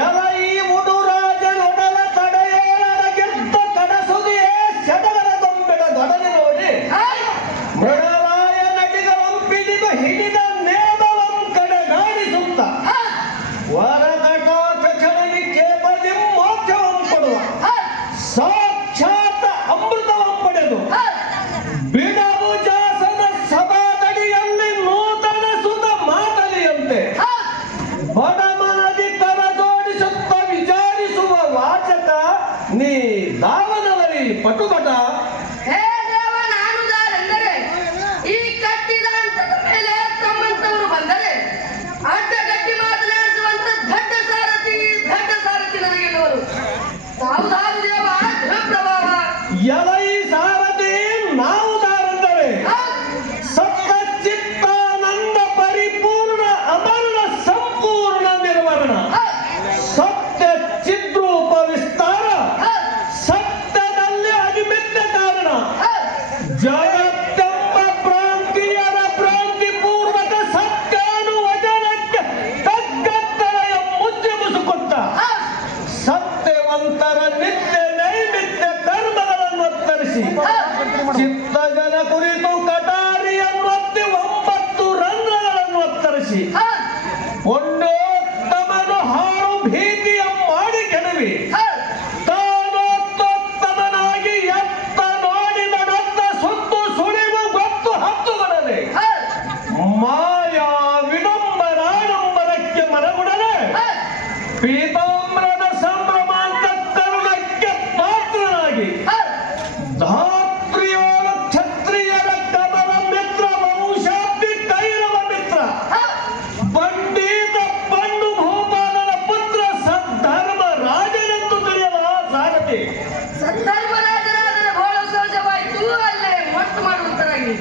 ಎಲ ಈ ಮುಡುರಾಜನೊಡಲ ತಡೆಯೋಳನ ಗೆದ್ದ ಕಡಸುದಿಯೇ ಶಡಗರ ಗೊಂಬೆಡ ದೊಡನೆ ನೋಡಿ ಮೃಡರಾಯ ನಟಿಗವಂಪಿದಿದು ಹಿಡಿದ ನೇಮವಂ ಕಡೆಗಾಣಿಸುತ್ತ ವರದಟಾಟ ಚಳನಿ ಕೇಬಲಿ ಮೋಕ್ಷವಂ ಕೊಡುವ ಸಾಕ್ಷಾತ್ ಅಮೃತವಂ ಪಡೆದು ಬಿಡವು ಜಾಸನ ಸಭಾದಡಿಯಲ್ಲಿ ನೂತನ ಸುತ ಮಾತಲಿಯಂತೆ ಬಡಮನದಿ ಕರ ಜೋಡಿಸುತ್ತ ವಿಚಾರಿಸುವ ವಾಚಕ ನೀ ದಾವನವರಿ ಪಟುಬಟ. ಈ ಕಟ್ಟಿದ ಅಂತದ ಮೇಲೆ ತಮ್ಮಂತವರು ಬಂದರೆ ಅಡ್ಡಗಟ್ಟಿ ಮಾತನಾಡಿಸುವಂತ ದಡ್ಡ ಸಾರಥಿ ನನಗೆಲ್ಲವರು ಸಾವುದಾರು ದೇವ ಪ್ರಭಾವ ಎಲೈ ಸಾರಥಿ ನಾವು ದಾರಂದರೆ ಸತ್ತ ಚಿತ್ತಾನಂದ ಪರಿಪೂರ್ಣ ಅಮರಣ ಸಂಪೂರ್ಣ ನಿರ್ವಹಣ ಸತ್ಯ ಚಿದ್ರೂಪ ವಿಸ್ತಾರ ಸತ್ಯದಲ್ಲಿ ಅನಿಮಿತ್ತ ಕಾರಣ ಜಗತ್ತೆಂಬ ಪ್ರಾಂತಿಯರ ಪ್ರಾಂತಿ ಪೂರ್ವಕ ಸತ್ಯಾನುವಚನಕ್ಕೆ ತಕ್ಕತ್ತಲೆಯ ಮುಚ್ಚೆ ಮುಸುಕುತ್ತ ಸತ್ಯವಂತರ ನಿತ್ಯ ನೈಮಿತ್ಯ ಕರ್ಮಗಳನ್ನು ಒತ್ತರಿಸಿ ಚಿತ್ತಜನ ಕುರಿತು ಕಟಾರಿಯನ್ನೊತ್ತಿ 9 ರಂಧ್ರಗಳನ್ನು ಒತ್ತರಿಸಿ ಒಂಡೋತ್ತಮನು ಹಾರು ಭೀತಿಯ ಮಾಡಿ ಕೆಡವಿ ತಾನೋತ್ತಮನಾಗಿ ಎತ್ತ ನೋಡಿದಡತ್ತ ಸುತ್ತು ಸುಳಿವು ಗೊತ್ತು ಹತ್ತುಗೊಡದೆ ಮಾಯಾ ವಿಡಂಬರಾಡಂಬರಕ್ಕೆ ಮರಗುಡದೆ ಪೀತಾಂಬರನ ಸಂಭ್ರಮಾಂತ ಕರುಣಕ್ಕೆ ಪಾತ್ರನಾಗಿ ಧಾತ್ರಿಯೋಳ ಕ್ಷತ್ರಿಯರ ಕಮಲ ಮಿತ್ರ ವಂಶಾಬ್ದಿ ಕೈರವ ಮಿತ್ರ ಪಂಡಿತ ಪಂಡು ಭೂಪಾಲನ ಪುತ್ರ ಸದ್ಧರ್ಮ ರಾಜನೆಂದು ತಿಳಿಯಲ ಸಾರಥಿ. ಸದ್ಧರ್ಮರಾಜರಾದರೆ ಬಹಳ ಸಹಜವಾಯಿತು. ಅಲ್ಲೇ ಮಟ್ಟು ಮಾಡುವಂತರಾಗಿ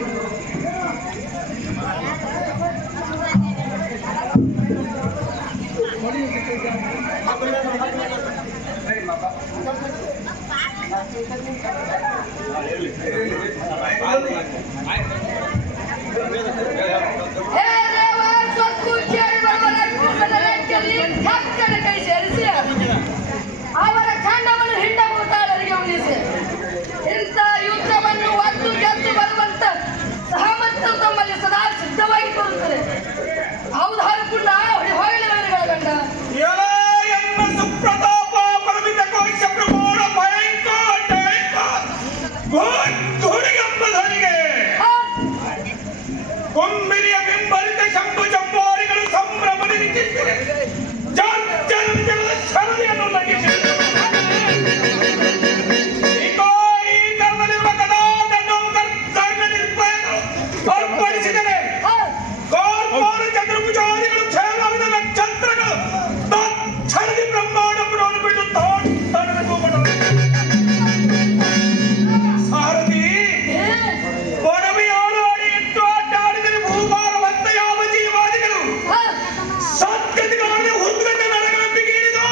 ಹೇ ದೇವ ಸತ್ತು ಕೇಳಿ ಬರುವರ ಕೂಸದ ಲೆಕ್ಕಲ್ಲಿ ಕಕ್ಕನ ಕೈ ಸೇರಿಸಿ ಅವರ ಖಂಡವನ್ನು ಹಿಂಡಭೂತಾಳರಿಗೆ ಉಳಿಸಿ ಇಂಥ ಯುದ್ಧವನ್ನು ಒತ್ತು ಗೆದ್ದು ಬರುವಂತ ಸಹಮತ ತಮ್ಮಲ್ಲಿ ಸದಾ ಸಿದ್ಧವಾಗಿ ತೋರುತ್ತದೆ. ಔದಾರಕುಂಡ ಹೋಗಲಿ ವೈರಿಗಳ ಗಂಡ ಸುಪ್ರತಾಪ ಪರಮಿತ ಕೋಶ ಪ್ರಮೋಣ ಭಯಂಕರ ಧೂಳಿಗಂಬಧನಿಗೆ ಕೊಂಬಿರಿಯ ಬೆಂಬಲಿತ ಶಂಭು ಜಂಬಾರಿಗಳು ಸಂಭ್ರಮದಲ್ಲಿ ಶರದಿಯನ್ನು ಲಗಿಸಿದರು. ಈ ಕರ್ಮನಿರುವ ಕದಾದನ್ನು ಅರ್ಪಡಿಸಿದರೆ ಕಾರ್ಪಾರ ಚತುರ್ಭುಜಾದಿಗಳು ಛೇದವಿದ ನಕ್ಷತ್ರಗಳು ತಕ್ಷಣದಿ ಬ್ರಹ್ಮಾಂಡವನ್ನು ಬಿಟ್ಟು ಸಾರಥಿ ಒಡವೆಯಾಡು ಅಡಿ ಇಟ್ಟು ಅಡ್ಡಾಡಿದರೆ ಭೂಭಾರವಂತ ಯಾವ ಜೀವಾದಿಗಳು ಸದ್ಗತಿಗಳನ್ನು ಹುದ್ಗದ ನರಗಳ ಬಿಗಿಡಿದು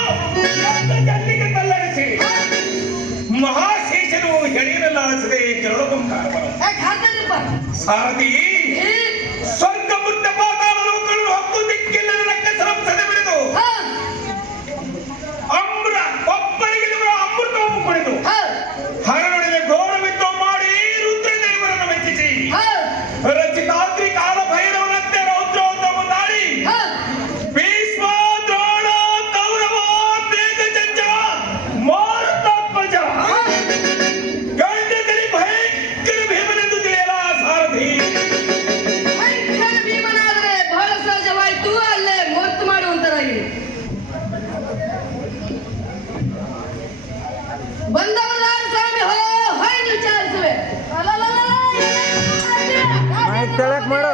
ಜಲ್ಲಿಗೆ ತಲ್ಲರಿಸಿ ಮಹಾಶೇಷನು ಹೆಣಿಯನ್ನೆಲ್ಲ ಹಸದೆ ಸಾರಥಿ ಸ್ವರ್ಗ ಬುದ್ಧ ಪಾತಾಳ ಲೋಕಗಳು ಹಕ್ಕು ದಿಕ್ಕಿಲ್ಲದ ರಕ್ಕಸರಂಸದೆ ಬಿಡಿದು ಒಬ್ಬರಿಗೆ ಅಮೃತವನ್ನು ಕುಡಿದು ಹರನೊಡನೆ ಗೌರವಿದ್ದು ಮಾಡಿ ರುದ್ರದೇವರನ್ನು ಮೆಚ್ಚಿಸಿ ರಚಿತಾದ್ರಿ ಕಾಲ ಭೈರವನಂತೆ ರೌದ್ರೋದ್ಧವ ದಾರಿ ಭೀಷ್ಮ ದ್ರೋಣ ಕೌರವ ಮೇಘಜಂಜ ಮಾರುತಾತ್ಮಜ ಗಂಡದಲ್ಲಿ ಭಯಂಕರ ಭೀಮನೆಂದು ತಿಳಿಯಲ ಸಾರಥಿ. ಭಯಂಕರ ಭೀಮನಾದರೆ ಬಹಳ ಸಹಜವಾಯಿತು. ಅಲ್ಲೇ ಮೊತ್ತು ಮಾಡುವಂತರಾಗಿದೆ. ಬಂದವರಾರು ಸ್ವಾಮಿ ಹೋ ಹೊಯ್ದು ವಿಚಾರಿಸುವೆ ಮಾಡು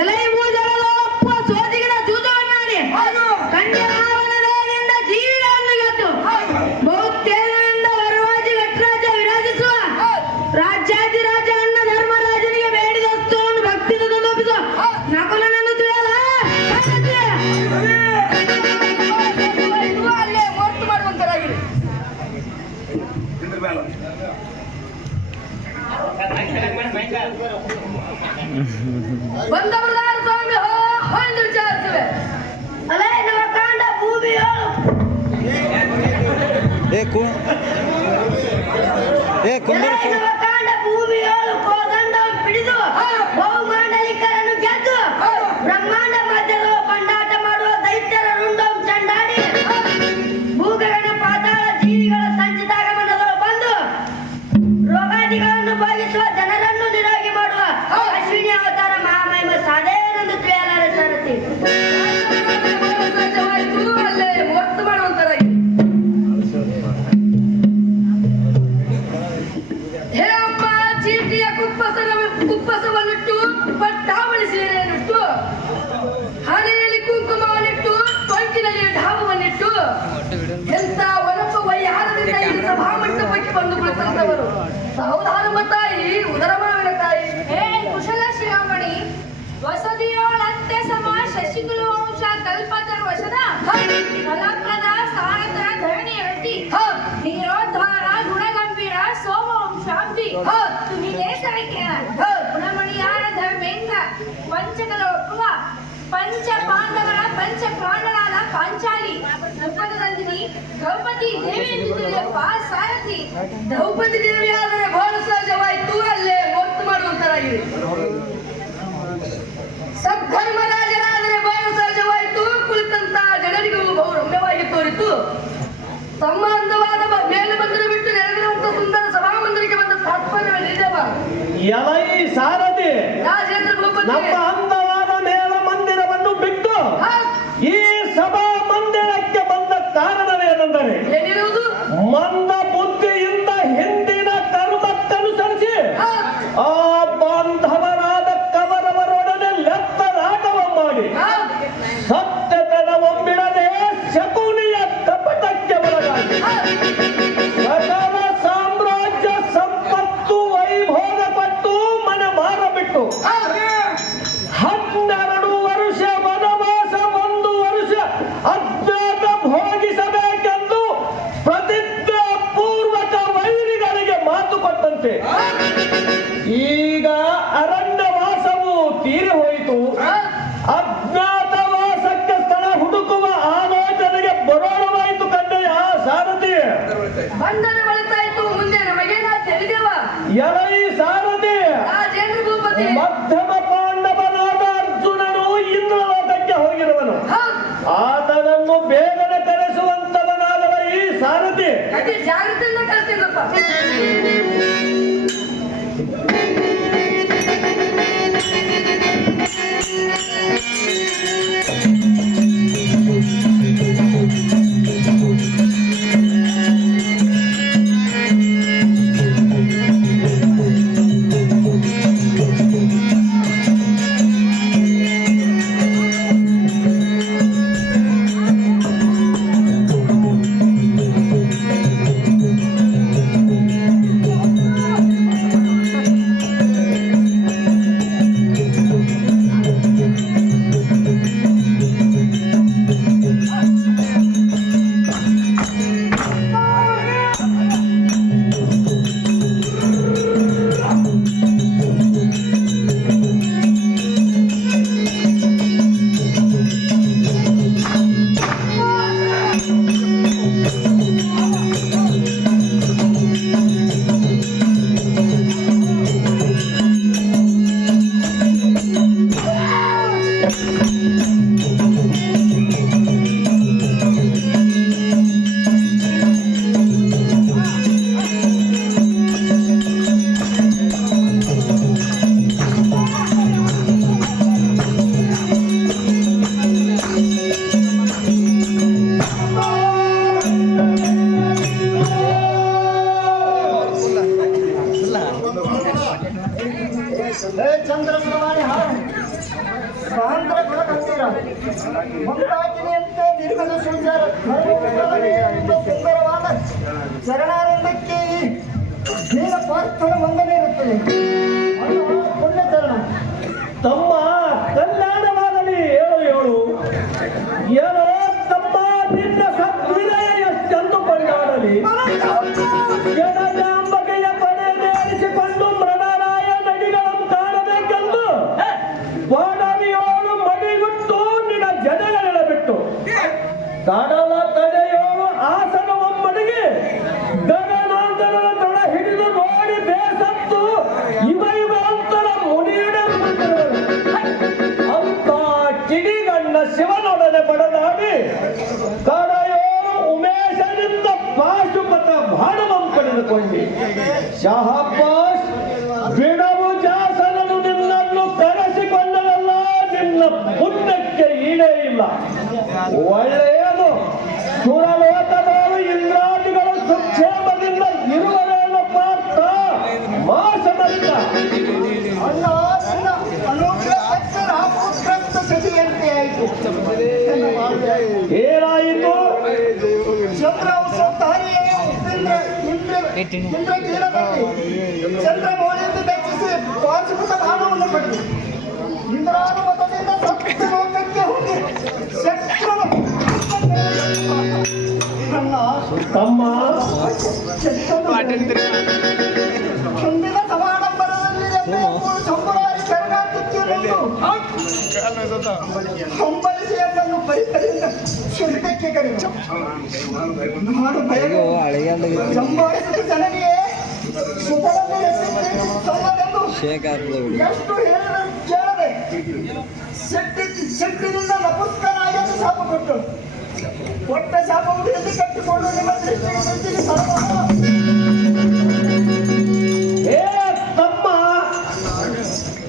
ಎಲೈ ಮೂಜಲಪ್ಪ ಸೋಜಿಗಿನ ಜೂಜವನ್ನಾಡಿ ಕನ್ಯರಾವಣದಿಂದ ಜೀವಿಗಳನ್ನು ಗೆದ್ದು ಬಹುತೇಜದಿಂದ ವರವಾಜಿ ವೆಟ್ರಾಜ ವಿರಾಜಿಸುವ ರಾಜ್ಯಾಧಿರಾಜ ಅಣ್ಣ ಧರ್ಮರಾಜನಿಗೆ ಬೇಡಿದ ವಸ್ತುವನ್ನು ಭಕ್ತಿಯಿಂದ ತಲುಪಿಸುವ ನಕುಲನನ್ನು ತಿಳಿಯಲ್ಲ. ಅಲ್ಲೇ ಮೊತ್ತು ಮಾಡುವಂತರಾಗಿದೆ. ಬಂದವರಾರು ಸ್ವಾಮಿ ಹೋ ಹೊಯ್ದು ವಿಚಾರಿಸುವೆ ಅಲೇ ನಮ್ಮ ಕುಂದರ್ಸು ಕಾಂಡ ಭೂಮಿಯೋಳು ಕೋದಂಡ ಹಿಡಿದು ಬಹುಮಾಂಡಲಿಕರನ್ನು ಗೆದ್ದು ಬ್ರಹ್ಮಾಂಡ ಮಧ್ಯದ ಬಂಡಾಟ ಮಾಡುವ ದೈತ್ಯರ ರುಂಡಂ ಚಂಡಾಡಿ ಭೂಗಗನ ಪಾತಾಳ ಜೀವಿಗಳ ಸಂಚಿತಾಗಮನದಳು ಬಂದು ರೋಗಾದಿಗಳನ್ನು ಭಾಗಿಸುವ ಜನರನ್ನು ನಿರೋಗಿ ಮಾಡುವ ಅಶ್ವಿನಿ ಅವತಾರ ಮಹಾಮಹಿಮ ಸಾಧೇನೆಂದು ತಿಳಿಯಲಾರೆ ಸಾರಥಿ. ಅಲ್ಲೇ ಮೊತ್ತ ಮಾಡುವಂತರಾಗಿ ಹೇಳಪ್ಪ ಚೀಟಿಯ ಕುಪ್ಪಸವನ್ನಿಟ್ಟು ಪಟ್ಟಾವಳಿ ಸೀರೆಯನ್ನಿಟ್ಟು ಹಣೆಯಲ್ಲಿ ಕುಂಕುಮವನ್ನಿಟ್ಟು ಟೊಂಕಿನಲ್ಲಿ ಢಾಮವನ್ನಿಟ್ಟು ಎಂತ ಒನಪ ವೈಹಾರದಿಂದ ಈ ಸಭಾ ಮಂಟಪಕ್ಕೆ ಬಂದು ಕುಳಿತಂತವರು ಸಹೋದರಮ್ಮ ತಾಯಿ ಉದರಮಾವಿನ ತಾಯಿ. ಕುಶಲ ಶಿರೋಮಣಿ ವಸತಿಯೋಳತ್ತೆ ಸಮ ಶಶಿಕುಲು ವಂಶ ಕಲ್ಪತರ ವಶದ ಫಲಪ್ರದ ಸಾರಥರ ಧರಣಿ ರಟ್ಟಿ ನೀರೋದ್ಧಾರ ಗುಣಗಂಭೀರ ಸೋಮ ವಂಶಾಬ್ದಿ ತುಮಿಲೇಸರಕ್ಕೆ ಗುಣಮಣಿಯಾರ ಧರ್ಮೇಂದ್ರ ಪಂಚಕಲ ಒಪ್ಪುವ ಪಂಚ ಪಾಂಡವರ ಪಂಚ ಪ್ರಾಣನಾದ ಪಾಂಚಾಲಿ ದ್ರೌಪದಿ ದ್ರೌಪದಿ ದೇವಿ ಎಂದು ತಿಳಿಯಪ್ಪ ಸಾರಥಿ. ದ್ರೌಪದಿ ದೇವಿಯಾದರೆ ಬಹಳ ಸಹಜವಾಯಿತು, ಅಲ್ಲೇ ಮೊತ್ತ ಮಾಡುವಂತರಾಗಿದೆ. ಸದ್ಧರ್ಮರಾಜರಾದರೆ ಬಹಳ ಸಹಜವಾಯಿತು, ಕುಳಿತಂತ ಜನರಿಗೂ ಬಹು ರಮ್ಯವಾಗಿ ತೋರಿತು. ತಮ್ಮ ಅಂದವಾದ ಮೇಲೆ ಬಂದರು ಬಿಟ್ಟು ನೆರವಿರುವಂತ ಸುಂದರ ಸಭಾಮಂದಿರಕ್ಕೆ ಬಂದ ತಾತ್ಪರ್ಯವೇನಿದೆವ? ಎಲೈ ಸಾರಥಿ, ರಾಜೇಂದ್ರ ಭೂಪತಿ ನಮ್ಮ ಅಂದವಾದ ಮೇಲ ಮಂದಿರವನ್ನು ಬಿಟ್ಟು ಈ ಸಭಾ ಮಂದಿರಕ್ಕೆ ಬಂದ ಕಾರಣವೇನೆಂದರೆ ಏನಿರುವುದು? ಮಂದ ಬುದ್ಧಿಯಿಂದ ಹಿಂದಿನ ಕರ್ಮಕ್ಕನುಸರಿಸಿ ಆ ಬಾಂಧವರಾದ ಕವರವರೊಡನೆ ಲೆಕ್ಕರಾಟವ ಮಾಡಿ ಸತ್ಯತನ ಒಮ್ಮಿಡದೆ ಶಕುನಿಯ ಕಪಟಕ್ಕೆ ಒಳಗಾಗಿ ಸಕಲ ಸಾಮ್ರಾಜ್ಯ ಸಂಪತ್ತು ವೈಭೋಗ ಪಟ್ಟು ಮನೆ ಮಾರಬಿಟ್ಟು 12 ವರ್ಷ ವನವಾಸ 1 ವರ್ಷ ಅಜ್ಞಾತ ಭೋಗಿಸಬೇಕೆಂದು ಪ್ರತಿಜ್ಞಾ ಪೂರ್ವಕ ವೈರಿಗಳಿಗೆ ಮಾತು ಕೊಟ್ಟಂತೆ ಈಗ ಅರಣ್ಯವಾಸವು ತೀರಿ ಹೋಯಿತು. ಅಜ್ಞಾತವಾಸಕ್ಕೆ ಸ್ಥಳ ಹುಡುಕುವ ಆಲೋಚನೆಗೆ ಬರೋಣವಾಯಿತು ಕಣ್ಣಯ್ಯ ಸಾರಥಿ. ಬಂಧನ ಒಳಿತಾಯಿತು, ಮುಂದೆ ನಮಗೇನ ತಿಳಿದೇವ? ಎಲೈ ಸಾರಥಿ, ರಾಜೇಂದ್ರ ಭೂಪತಿ ಮಧ್ಯಮ ಪಾಂಡವನಾದ ಅರ್ಜುನನು ಇಂದ್ರಲೋಕಕ್ಕೆ ಹೋಗಿರುವನು. ಆತನನ್ನು ಬೇಗನೆ ಕರೆಸುವಂತವನಾದವ ಈ ಸಾರಥಿ. ಅತಿ ಜಾಗ್ರತೆಯಿಂದ ಕಳ್ತೀನಪ್ಪ. ಮುಂದಾಗಿನಿಯಂತೆ ನಿರ್ಮಲ ಸುಂದರ ಸುಂದರವಾದ ಚರಣಾರಂಭಕ್ಕೆ ದೀನ ಪಾರ್ಥನ ವಂದನೆ ಇರುತ್ತದೆ. ಪುಣ್ಯ ಚರಣ ತಮ್ಮ ಕಲ್ಯಾಣವಾಗಲಿ. ಹೇಳು ಏನೋ ತಮ್ಮ ನಿನ್ನ ಸದ್ವಿನಯ ಎಷ್ಟೆಂದು ಕೊಂಡಾಡಲಿ. ಎಡಜಾಂಬಗೆಯ ಪಡೆದೇರಿಸಿಕೊಂಡು ಮೃಣರಾಯ ನಡಿಗಳನ್ನು ಕಾಣಬೇಕೆಂದು ವಾಡವಿಯೋಳು ಮಡಿಗುಟ್ಟು ನಿನ್ನ ಜನಗಳೆಲ್ಲ ಬಿಟ್ಟು ಕಡಲ ತಡೆಯೋಳು ಆಸನವೊಮ್ಮಡಿಗೆ ಮಾಡಿಕೊಂಡೆ. ಶಹಬ್ಬಾಸ್, ಬಿಡವು ಜಾಸನನು ನಿನ್ನನ್ನು ಕರೆಸಿಕೊಂಡನಲ್ಲ, ನಿನ್ನ ಪುಣ್ಯಕ್ಕೆ ಈಡೇ ಇಲ್ಲ. ಒಳ್ಳೆಯದು, ಸುರಲೋಕದವರು ಇಂದ್ರಾದಿಗಳು ಸುಕ್ಷೇಮದಿಂದ ಇರುವರೇನು ಪಾರ್ಥ ಮಾಸಮಲ್ಲ. ಅಣ್ಣ ನಿನ್ನ ಅನುಗ್ರಹಕ್ಕೆ ರಾಮಪುತ್ರಸ್ಥ ಸತಿಯಂತೆ ಆಯಿತು. ಏನಾಯಿತು? ಚಂದ್ರವಂಶಧಾರಿಯೇ ಇಂದ್ರಕೀಲದಲ್ಲಿ ಚಂದ್ರಮೌಳಿಯಿಂದ ಬೆಚ್ಚಿಸಿ ವಾಸುಪುತ ಬಾಣವನ್ನು ಪಡೆದು ಇಂದ್ರಾನುಮತದಿಂದ ಸಪ್ತ ಲೋಕಕ್ಕೆ ಹೋಗಿ ಶತ್ರುವ ನನ್ನ ತಮ್ಮ ಹಿಂದಿನ ಸಮಾರಂಭದಲ್ಲಿ ಸಂಬರಾರಿ ಕರಗಾತಿಕ್ಕಿರುವುದು ಹಂಬಲಿಸಿ ಎಂಬನ್ನು ಪರಿಕರಿಂದ ಶುದ್ಧಕ್ಕೆ ಕರೆದು ನಾನು ಸಂಭಾಳಿಸಿದ ಜನನಿಯೇ ಸುತಲನ್ನು ಸಲ್ಲದೆಂದು ಎಷ್ಟು ಹೇಳಿದ ಕೇಳದೆ ಶಕ್ತಿನಿಂದ ನಪುಸ್ಕನಾಗಿ ಶಾಪ ಕೊಟ್ಟು ಕೊಟ್ಟ ಶಾಪವನ್ನು ಎಲ್ಲಿ ಕಟ್ಟಿಕೊಂಡು ನಿಮ್ಮ ದೃಷ್ಟಿಗೆ ಏ ತಮ್ಮ,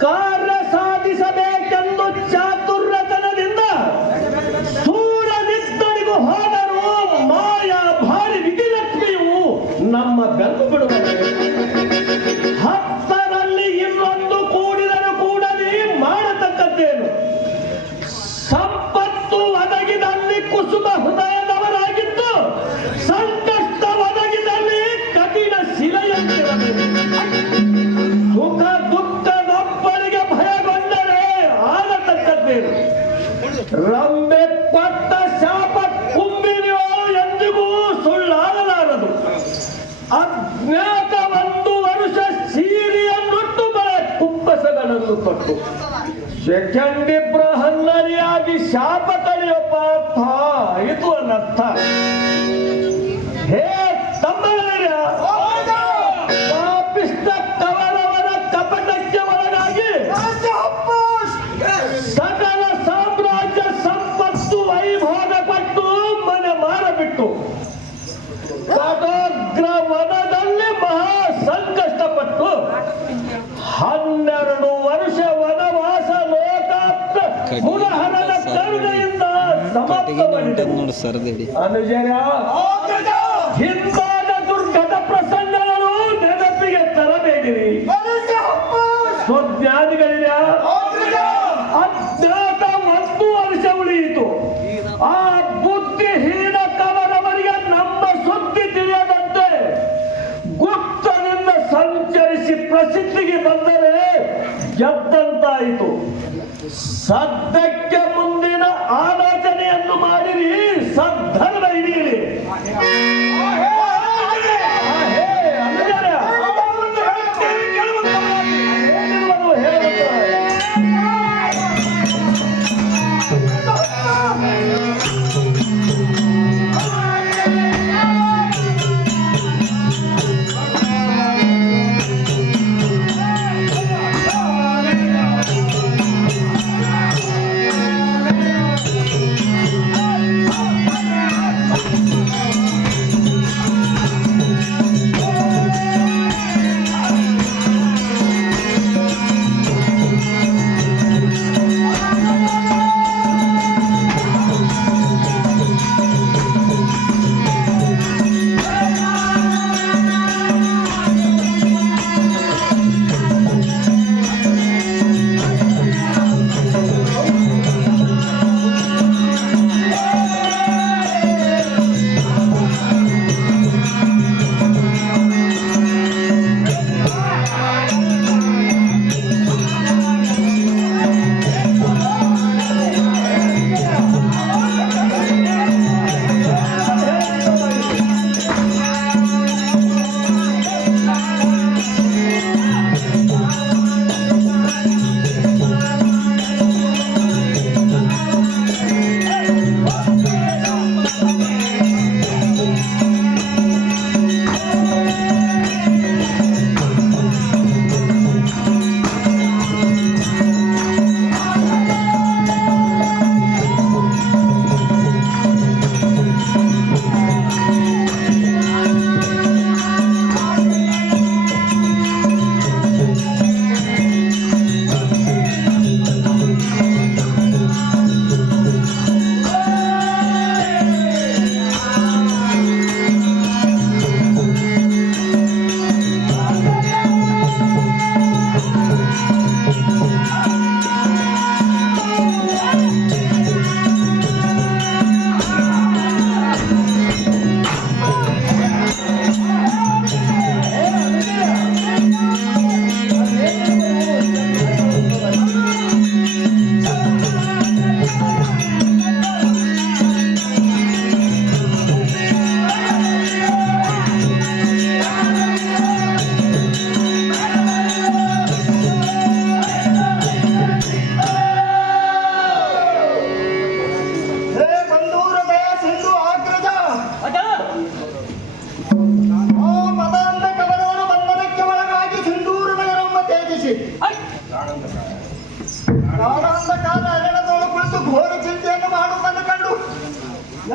ಕಾರ್ಯ ಸಾಧಿಸಬೇಕೆಂದು ಚಾತುರ್ಯತನದಿಂದ ಸೂರ್ಯನಿದ್ದರಿಗೂ ಹೋದರೂ ಮಾಯಾ ಭಾರಿ ವಿಧಿಲಕ್ಷ್ಮಿಯು ನಮ್ಮ ಬೆನ್ನು ಬಿಡುತ್ತದೆ. ಹತ್ತರಲ್ಲಿ ಇನ್ನೊಂದು ಕೂಡಿದರೂ ಕೂಡ ನೀ ಮಾಡತಕ್ಕದ್ದೇನು? ಸಂಪತ್ತು ಒದಗಿದಲ್ಲಿ ಕುಸುಮ ಹೃದಯದವರಾಗಿದ್ದು ಸಂಕಷ್ಟ ಒದಗಿದಲ್ಲಿ ಕಠಿಣ ಶಿಲೆಯಂತಿರಬೇಕು. ಸುಖ ದುಃಖದೊಬ್ಬರಿಗೆ ಭಯಗೊಂಡರೆ ಆಗತಕ್ಕದ್ದೇನು? ರಂಬೆ ಕೊಟ್ಟ ಶಾಪ ಕುಂಬಿರಿಯೋ ಎಂದಿಗೂ ಸುಳ್ಳಾಗಲಾರದು. ಅಜ್ಞಾತ 1 ವರ್ಷ ಸೀರೆಯನ್ನುಟ್ಟು ಬಳೆ ಕುಂಬಸಗಳನ್ನು ತೊಟ್ಟು ಸೆಕೆಂಡಿ ಪ್ರಹನ್ನರಿಯಾಗಿ ಶಾಪ ಕಳೆಯೋ ಪಾರ್ಥ, ಇದು ಅನರ್ಥ. ಹೇ ತಮ್ಮಗಳೇ, ಪಾಪಿಷ್ಟ ಕವರವರ ಕಪಟಕ್ಕೆ ಒಳಗಾಗಿ ಸಕಲ ಸಾಮ್ರಾಜ್ಯ ಸಂಪತ್ತು ವೈಭೋಗ ಪಟ್ಟು ಮನೆ ಮಾರಬಿಟ್ಟು ಕಟೋಗ್ರ ವನದಲ್ಲಿ ಮಹಾ ಸಂಕಷ್ಟಪಟ್ಟು 12 ವರ್ಷ ವನವಾಸ ಲೋಕಾಪ್ತ ಮುರಹರನ ಕರುಣೆಯಿಂದ ಸಮಾಪ್ತ ಮಾಡಿದೆ. ಅನುಜರ, ಹಿಂದಾದ ದುರ್ಘಟ ಪ್ರಸಂಗಗಳು ನೆನಪಿಗೆ ತರಬೇಡಿರಿ. ಸ್ವಜ್ಞಾನಿಗಳಿರ ಅಜ್ಞಾತ 1 ವರ್ಷ ಉಳಿಯಿತು. ಆ ಬುದ್ಧಿಹೀನ ಕವರವರಿಗೆ ನಮ್ಮ ಸುದ್ದಿ ತಿಳಿಯದಂತೆ ಗುಪ್ತನಿಂದ ಸಂಚರಿಸಿ ಪ್ರಸಿದ್ಧಿಗೆ ಬಂದರೆ ಗೆದ್ದಂತಾಯಿತು. ಸದ್ಯಕ್ಕೆ ಮುಂದಿನ ಆಲೋಚನೆಯನ್ನು ಮಾಡಿರಿ, ಸದ್ಧರ್ಮ ಹಿಡಿಯಿರಿ.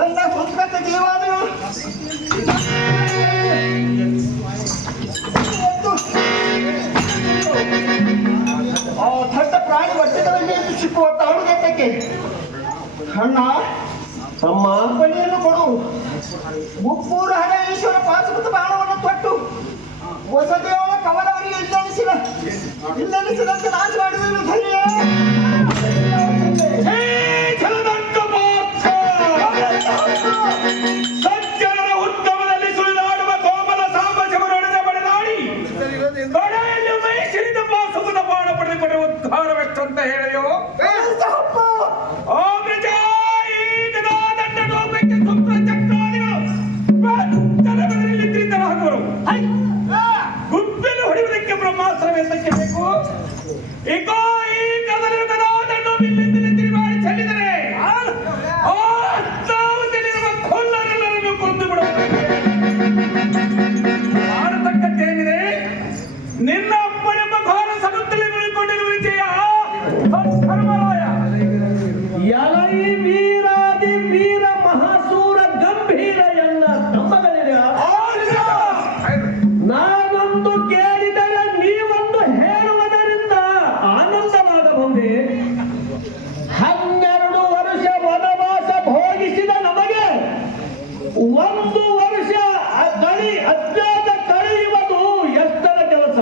ನನ್ನ ಸಂಸ್ಕೃತ ಜೀವಾದಿಗಳು ಆ ದೊಡ್ಡ ಪ್ರಾಣಿ ಹೊಟ್ಟೆಗಳಲ್ಲಿ ಸಿಕ್ಕುವ ತಾಳುಗೆಟ್ಟಕ್ಕೆ ಅಣ್ಣ ಅಮ್ಮ ಬಳಿಯನ್ನು ಕೊಡು. ಮುಪ್ಪೂರು ಹರೇಶ್ವರ ಪಾಶುಪತ ಬಾಣವನ್ನು ತೊಟ್ಟು ಹೊಸದೇವಳ ಕಮಲವರಿಗೆ ಇಲ್ಲನಿಸಿದಂತೆ ನಾಶ ಮಾಡಿದನು ಧನ್ಯ. ಸಜ್ಜನರ ಉದ್ಗಮದಲ್ಲಿ ಸುಳಿದಾಡುವ ಕೋಮಲ ಸಾಂಬಶವರೊಡೆದ ಬಡದಾಡಿ ಬಡೆಯಲ್ಲಿ ಮೈಸಿರಿದ ಪಾಸುಕದ ಬಾಣ ಪಡೆದುಕೊಂಡ ಉದ್ಧಾರವೆಷ್ಟಂತ ಹೇಳಿಯೋ ಗುಬ್ಬೆಲು ಹೊಡೆಯುವುದಕ್ಕೆ ಬ್ರಹ್ಮಾಸ್ತ್ರವೆಂದಕ್ಕೆ ಬೇಕು. ಈಗೋ ಈ ಕದಲು ಗದಾದನ್ನು ಬಿಲ್ಲಿಂದಲೇ ತಿರುಗಾಡಿ ಚೆಲ್ಲಿದರೆ ಅಸ್ತಾವತಿಯಲ್ಲಿರುವ ಕೊಲ್ಲರೆಲ್ಲರನ್ನು ಕೊಂದು ಬಿಡಬೇಕು. ಮಾಡತಕ್ಕದ್ದೇನಿದೆ? ನಿನ್ನ ಅಪ್ಪನೆಂಬ ಘೋರ ಸಮುದ್ರದಲ್ಲಿ ಮುಳುಗಿಕೊಂಡಿರುವ ವಿಜಯ ಧರ್ಮರಾಯ ಎಲೈ ವೀರಾದಿ ವೀರ ಮಹಾಸೂರ ಗಂಭೀರ ಎಲ್ಲ ತಮ್ಮಗಳಿದೆ. ನಾನೊಂದು ಕೇಳಿದರೆ ನೀವೊಂದು ಹೇಳುವುದರಿಂದ ಆನಂದವಾಗಬಹುದೇ? 12 ವರ್ಷ ವನವಾಸ ಭೋಗಿಸಿದ ನಮಗೆ 1 ವರ್ಷ ಅಜ್ಞಾತ ಕಳೆಯುವುದು ಎಷ್ಟರ ಕೆಲಸ?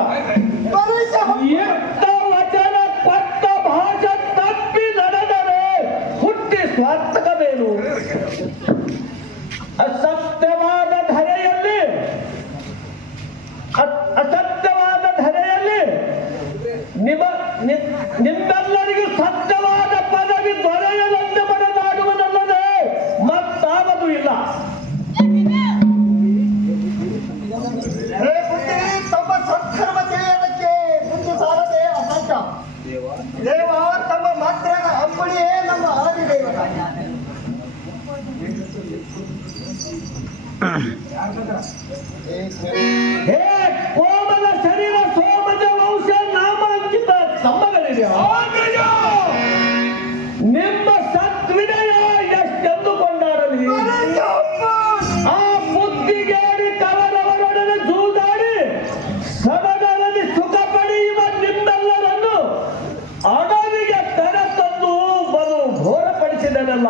ಎಷ್ಟ ವಚನ ಕೊಟ್ಟ ಭಾಷೆ ತಪ್ಪಿ ನಡೆದರೆ ಹುಟ್ಟಿ ಸ್ವಾರ್ಥಕವೇನು? ಅಸತ್ಯವಾದ ಧರೆಯಲ್ಲಿ ನಿಮ್ಮೆಲ್ಲರಿಗೂ ಸತ್ಯವಾದ ಪದವಿ ದೊರೆಯದಂತೆ ಬಡದಾಡುವುದಲ್ಲದೆ ಮತ್ತಾವದು ಇಲ್ಲ. ಹೇ ಬುದ್ಧಿ, ತಮ್ಮ ಸತ್ಕರ್ಮ ತಿಳಿಯೋದಕ್ಕೆ ಮುಂದೆ ಸಾರದೆ ಅಸಾಧ್ಯ. ದೇವ ತಮ್ಮ ಮಾತ್ರನ ಅಂಬಳಿಯೇ ನಮ್ಮ ಆದಿದೇವತ. ಹೇ ಕೋಮಲ ಶರೀರ ಸೋಮಜ ವಂಶ ನಾಮಾಂಕಿತ ತಮ್ಮಗಳಿದೆ. ನಿಮ್ಮ ಸದ್ವಿನಯ ಎಷ್ಟೆಂದು ಕೊಂಡಾಡಲಿ. ಆ ಬುದ್ಧಿಗೇಡಿ ಕವರವರೊಡನೆ ಜೂದಾಡಿ ಸದನದಲ್ಲಿ ಸುಖ ಪಡೆಯುವ ನಿಮ್ಮೆಲ್ಲರನ್ನು ಅಡವಿಗೆ ತಡೆತಂದು ಬಲು ಘೋರಪಡಿಸಿದನಲ್ಲ.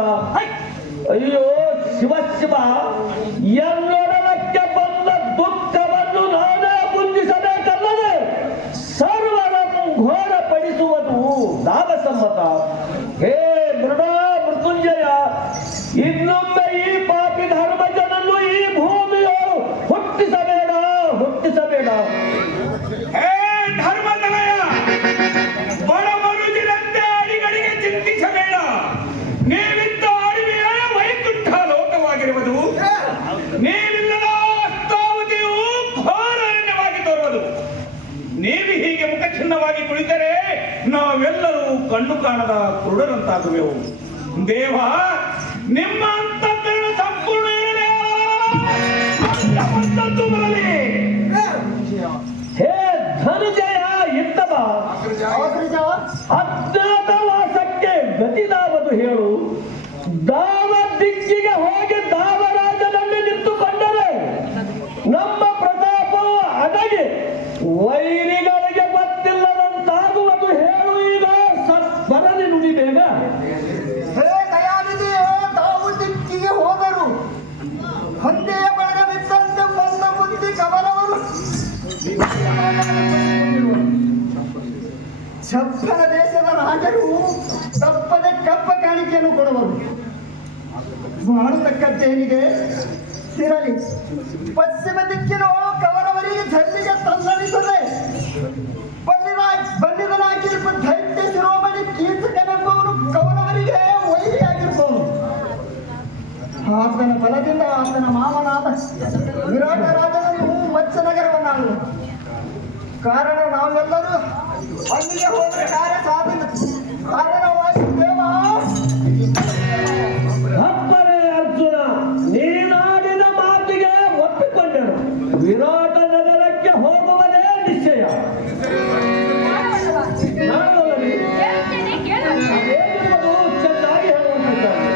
ಅಯ್ಯೋ ಶಿವ ಶಿವ, ಎಲ್ಲೊಡಲಕ್ಕೆ ಬಂದ ದುಃಖವನ್ನು ನಾನೇ ಪುಂಜಿಸಬೇಕಲ್ಲದೆ ಸರ್ವರನ್ನು ಘೋರಪಡಿಸುವುದು ನಾಗಸಮ್ಮತ. ಹೇ ಮೃತ್ಯುಂಜಯ, ಇನ್ನೊಮ್ಮೆ ಈ ಪಾಪಿ ಧರ್ಮಜನನ್ನು ಈ ಭೂಮಿಯು ಹುಟ್ಟಿಸಬೇಡ. ಹೇ ಧರ್ಮತನಯ, ಬಡ ಮನುಜರಂತೆ ಅಡಿಗಡಿಗೆ ಚಿಂತಿಸಬೇಡ. ನೀವಿದ್ದ ಅಡಿಮೆಯ ವೈಕುಂಠ ಲೋಕವಾಗಿರುವುದು. ನೀವಿಲ್ಲದ ಅಸ್ತಾವತಿಯು ಘೋರಾರಣ್ಯವಾಗಿ ತೋರುವುದು. ನೀವು ಹೀಗೆ ಮುಖಚಿನ್ನವಾಗಿ ಕುಳಿತರೆ ನಾವೆಲ್ಲರೂ ಕಣ್ಣು ಕಾಣದ ಕುರುಡರಂತಾಗುವೆವು. ದೇವ, ನಿಮ್ಮ ಅಂತಃಕರಣ ಸಂಪೂರ್ಣ ಬರಲಿ. ಹೇ ಧನುಜಯ ಇತ್ತವ, ಅಜ್ಞಾತವಾಸಕ್ಕೆ ಗತಿದಾವದು ಹೇಳು. ದಾವ ದಿಕ್ಕಿಗೆ ಹೋಗಿ ದಾವರಾಜನಲ್ಲಿ ನಿಂತುಕೊಂಡರೆ ನಮ್ಮ ಪ್ರತಾಪವು ಅಡಗಿ ವೈರಿಗಳಿಗೆ ಗೊತ್ತಿಲ್ಲದಂತಾಗುವುದು ಹೇಳು. ಈಗ ಬರಲಿ ನುಡಿ ಬೇಗ. ಹೇ ದಯಾನಿಧಿಯೇ, ತಾವು ದಿಕ್ಕಿಗೆ ಹೋದರು ಹಂದೆಯ ಬಳಗವಿದ್ದಂತೆ ಬಂದ ಬುದ್ಧಿ ಕವರವರು ಚಪ್ಪನ ದೇಶದ ರಾಜರು ತಪ್ಪದೆ ಕಪ್ಪ ಕಾಣಿಕೆಯನ್ನು ಕೊಡುವರು. ಮಾಡತಕ್ಕದ್ದೇನಿದೆ ಇರಲಿ. ಪಶ್ಚಿಮ ದಿಕ್ಕಿನ ಕವರವರಿಗೆ ಧರ್ಮಿಗೆ ತನ್ನಳಿಸದೆ ಬಂದಿದನಾಗಿರುವ ದೈತ್ಯ ಶಿರೋಮಣಿ ಕೀಚಕನೆಂಬುವನು ಕವರವರಿಗೆ ವೈರಿಯಾಗಿರುವವನು. ಆತನ ಬಲದಿಂದ ಆತನ ಮಾವನಾದ ವಿರಾಟ ರಾಜನು ಮತ್ಸ್ಯನಗರವನ್ನಾಳು. ಕಾರಣ ನಾವೆಲ್ಲರೂ ಅಲ್ಲಿಗೆ ಹೋದರೆ ಕಾರ್ಯ ಸಾಧಿಲ್ಲ. ಕಾರಣವಾಗಿ ದೇವ ಅಪ್ಪನೇ ಅರ್ಜುನ, ನೀನಾಡಿದ ಮಾತಿಗೆ ಒಪ್ಪಿಕೊಂಡನು. ವಿರಾಟ ನಗರಕ್ಕೆ ಹೋಗುವುದೇ ನಿಶ್ಚಯ. ನಾನಲ್ಲವೇ? ಕೇಳುತ್ತೇನೆ, ಕೇಳು. ಅದೇನಿರುವುದು ಚೆನ್ನಾಗಿ ಹೇಳುವಂತಿದ್ದಾರೆ.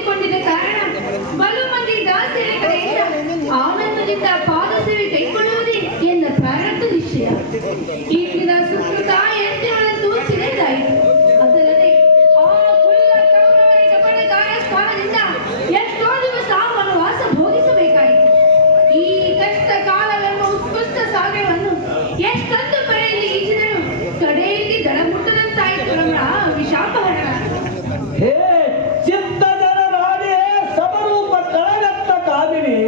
ಒಪ್ಪಿಕೊಂಡಿದ್ದ ಕಾರಣ ಬಲು ಮಂದಿ ದಾಸಿಯರ ಕಡೆಯಿಂದ ಆನಂದದಿಂದ ಪಾದ ಸೇವೆ ಕೈಗೊಳ್ಳುವುದೇ ಎನ್ನ ಪ್ರಾರಬ್ಧ ನಿಶ್ಚಯ. ಈ ದಿನ ಸುಕೃತ ಯಜ್ಞಗಳಂತೂ ಸಿರಿದಾಯಿತು. ಅದಲ್ಲದೆ ಆ ಕುಲ್ಲ ಕೌರವರ ಕಪಟಕಾರ ಸ್ಥಾನದಿಂದ ಎಷ್ಟೋ ದಿವಸ ವನವಾಸ ಭೋಗಿಸಬೇಕಾಯಿತು. ಈ ಕಷ್ಟ ಕಾಲವೆಂಬ ಉತ್ಕೃಷ್ಟ ಸಾಗರವನ್ನು ಎಷ್ಟೊಂದು ಕಡೆಯಲ್ಲಿ ಈಜಿದರು ಕಡೆಯಲ್ಲಿ ದಡ ಮುಟ್ಟದಂತಾಯಿತು ನಮ್ಮ ವಿಷಾಪಹರಣ. ಹೇ ಚಿತ್ತಜನ ನಾನೇ ಸಮರೂಪ ಕಳಗತ್ತ ಕಾದಿನಿ,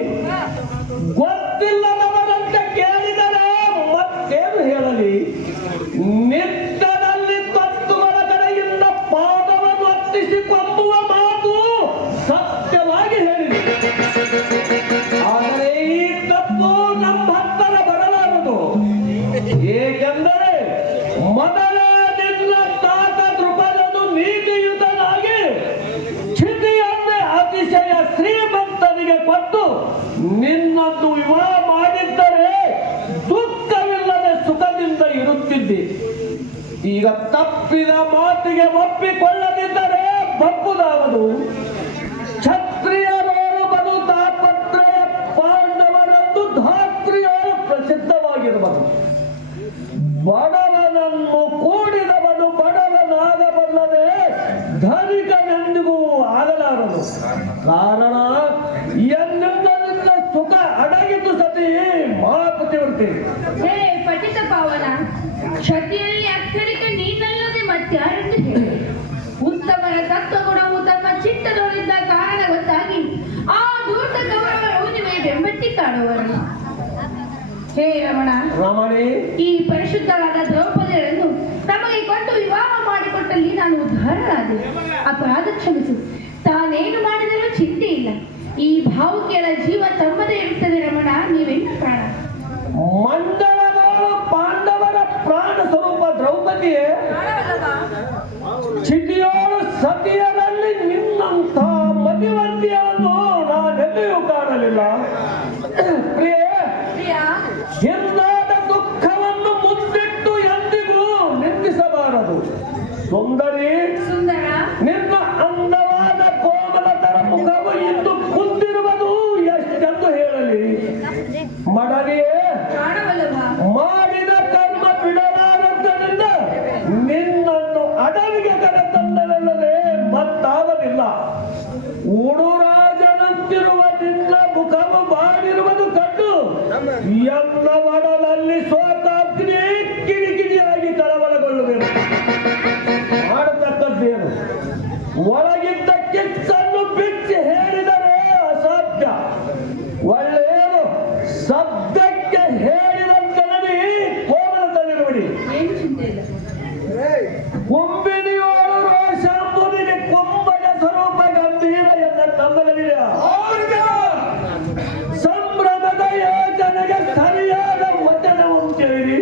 ಗೊತ್ತಿಲ್ಲದವರಂತೆ ಕೇಳಿದರೆ ಮತ್ತೇನು ಹೇಳಲಿ? ನಿತ್ಯದಲ್ಲಿ ತತ್ವಗಳ ಕಡೆಯಿಂದ ಪಾದವನ್ನು ಹತ್ತಿಸಿಕೊಂಬುವ ಮಾತು ಸತ್ಯವಾಗಿ ಹೇಳಿದೆ. ಆದರೆ ಈ ತಪ್ಪು ನಮ್ಮ ಹತ್ತಿರ ಬರಲಾರದು. ಏಕೆಂದರೆ ಮೊದಲ ನಿನ್ನ ತಾತ ದೃಪದನು ನೀತಿಯುತನಾಗಿ ಕ್ಷಿತಿಯನ್ನೇ ಅತಿಶಯ ಶ್ರೀಮಂತನಿಗೆ ಕೊಟ್ಟು ನಿನ್ನನ್ನು ವಿವಾಹ ಮಾಡಿದ್ದರೆ ದುಃಖವಿಲ್ಲದೆ ಸುಖದಿಂದ ಇರುತ್ತಿದ್ದಿ. ಈಗ ತಪ್ಪಿದ ಮಾತಿಗೆ ಒಪ್ಪಿಕೊಳ್ಳದಿದ್ದರೆ ಬಪ್ಪುದಾಗದು. ಕ್ಷತ್ರಿಯರೋರು ಬದು ತಾಪತ್ರಯ ಪಾಂಡವರದ್ದು ಧಾತ್ರಿಯರು ಪ್ರಸಿದ್ಧವಾಗಿರಬಹುದು. ಬಡವನನ್ನು ಕೂಡಿದವನು ಬಡವನಾಗಬಲ್ಲದೆ ಧನಿಕನೆಂದಿಗೂ ಆಗಲಾರದು. ಕಾರಣ ಎನ್ನಿಂದ ನಿನ್ನ ಸುಖ ಅಡಗಿತು ಸತಿ ಮಹಾಪತಿವರ್ತಿ. ಹೇ ಪಠಿತ ಪಾವನ, ಕ್ಷತಿಯಲ್ಲಿ ಅಕ್ಷರಿಕ ನೀನಲ್ಲದೆ ಮತ್ಯಾರೆಂದು ಹೇಳಿ. ಉತ್ತಮರ ತತ್ವಗುಣವು ತಮ್ಮ ಚಿತ್ತದೊಳಿದ್ದ ಕಾರಣ ಗೊತ್ತಾಗಿ ಆ ದೂತ ಕೌರವರ ಊದಿವೆ ಬೆಂಬಟ್ಟಿ ಕಾಡುವರು. ಹೇ ರಮಣ, ರಮಣಿ, ಈ ಪರಿಶುದ್ಧವಾದ ದ್ರೌಪದಿಯರನ್ನು ತಮಗೆ ಕೊಟ್ಟು ವಿವಾಹ ಮಾಡಿಕೊಟ್ಟಲ್ಲಿ ನಾನು ಉದ್ಧಾರರಾದೆ. ಅಪರಾಧ ಕ್ಷಮಿಸು. ತಾನೇನು ಮಾಡಿದರೂ ಚಿಂತೆ ಇಲ್ಲ. ಈ ಭಾವುಕಿಯರ ಜೀವ ತಮ್ಮದೇ ಇರುತ್ತದೆ ರಮಣ, ನೀವೆನ್ನು ಪ್ರಾಣ. ಮಂಡಲದವರು ಪಾಂಡವರ ಪ್ರಾಣ ಸ್ವರೂಪ ದ್ರೌಪದಿಯೇ, ಚಿಟಿಯೋಳು ಸತಿಯರಲ್ಲಿ ನಿನ್ನಂಥ ಮತಿವಂತಿಯನ್ನು ನಾನೆಲ್ಲಿಯೂ ಕಾಣಲಿಲ್ಲ. ಪ್ರಿಯೇ, ಹಿಂದಾದ ದುಃಖವನ್ನು ಮುಂದಿಟ್ಟು ಎಂದಿಗೂ ನಿಂದಿಸಬಾರದು. ಸುಂದರಿ, ಸುಂದರ, ನಿನ್ನ ಅಂದವಾದ ಕೋಮಲತರ ಮುಖವು ಇಂದು ಕುಂದಿರುವುದು ಎಷ್ಟೆಂದು ಹೇಳಲಿ? ಮಡಲಿಯೇ, ಪ್ರಾಣವಲ್ಲಭ, ಮಾಡಿದ ಕರ್ಮ ಬಿಡಲಾರದ್ದರಿಂದ ನಿನ್ನನ್ನು ಅಡವಿಗೆ ಕರೆತಂದರಲ್ಲದೆ ಮತ್ತಾಗಲಿಲ್ಲ. ಉಡುರಾಜನಂತಿರುವ ನಿನ್ನ ಮುಖವು ಮಾಡಿರುವುದು ಕಂಡು ಎಲ್ಲ ಒಡಲಲ್ಲಿ ಸ್ವತಾಗ್ನಿ ಕಿಡಿಕಿಡಿಯಾಗಿ ಕಳವಳಗೊಳ್ಳುವೆನು. ಮಾಡತಕ್ಕದ್ದೇನು? ಒಳಗಿದ್ದ ಕಿಚ್ಚನ್ನು ಬಿಚ್ಚಿ ಹೇಳಿದರೆ ಅಸಾಧ್ಯ. ಒಳ್ಳೆಯದು ಶಬ್ದಕ್ಕೆ ಹೇಳಿದಂತೆ ಕೋಮಲದಲ್ಲಿರುವಡಿ. ಏನು ಚಿಂತೆ ಇಲ್ಲ. ಕುಂಬಿನಿಯೋಳು ರೋಷಾಂಬುದಿಗೆ ಕುಂಭಜ ಸ್ವರೂಪ ಗಂಭೀರ ಎಂದ ತಮ್ಮಗಳಿದೆ. ಸಂಭ್ರಮದ ಯೋಚನೆಗೆ ಸರಿಯಾದ ವಚನವನ್ನು ಕೇಳಿ.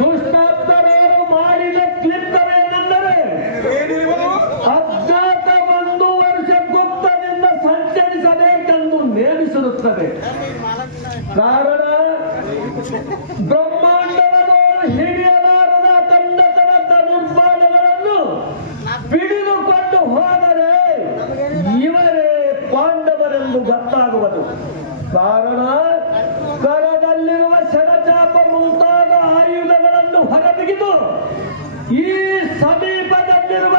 ದುಷ್ಟಾಪ್ತರರು ಮಾಡಿದ ಕ್ಲಿಪ್ಪವೇನೆಂದರೆ ಅಜ್ಞಾತ 1 ವರ್ಷ ಗುಪ್ತದಿಂದ ಸಂಚರಿಸಬೇಕೆಂದು ನೇಮಿಸಿರುತ್ತದೆ. ಕಾರಣ ಬ್ರಹ್ಮಾಂಡದೋಳು ಹಿಡಿಯಲಾರದ ಕಂಡತನ ಧನುರ್ಬಾಣಗಳನ್ನು ಬಿಡಿದುಕೊಂಡು ಹೋದರೆ ಇವರೇ ಪಾಂಡವರೆಂದು ಗೊತ್ತಾಗುವುದು. ಕಾರಣ ಕರದಲ್ಲಿರುವ ಶರಚಾಪ ಮುಂತಾದ ಆಯುಧಗಳನ್ನು ಹೊರಬಿಗಿದು ಈ ಸಮೀಪದಲ್ಲಿರುವ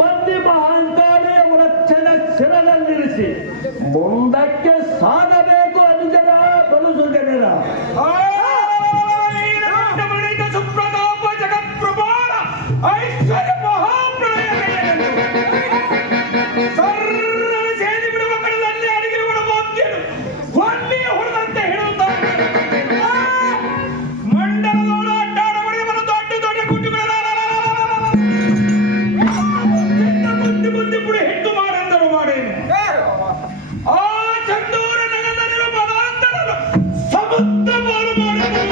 ಬಂದಿ ಮಹಾಂಕಾಳಿಯ ವೃಕ್ಷದ ಶಿರದಲ್ಲಿರಿಸಿ ಮುಂದಕ್ಕೆ ಸಾಗಬೇಕು. ಅನುಜನ ಬಲುಸು ಜನರ ಸುಪ್ರತಾಪ ಜಗತ್ಪ್ರಭಾರ ಐಶ್ವರ್ಯ ಮಹಾಪ್ರಳಯ ಸೇರಿ ಬಿಡುವ ಕಡಲಲ್ಲಿ ಅಡಗಿರುವ ಮೋದ್ಯರು ಹೊನ್ನಿಯ ಹೊಡೆದಂತೆ ಹೇಳುತ್ತಾರೆ. ಮಂಡಲದೋಳು ಅಡ್ಡಾಡಬಡಿದ ದೊಡ್ಡ ದೊಡ್ಡ ಗುಡ್ಡುಗಳ ಬುದ್ಧಿ ಪುಡಿ ಹಿಟ್ಟು ಮಾಡೆಂದರು ಮಾಡೇನು. ಆ ಚಂದೂರ ನಗರದಲ್ಲಿರುವ ಪದಾರ್ಥವನ್ನು ಸಮುದ್ರ ಪಾಲು ಮಾಡುವುದು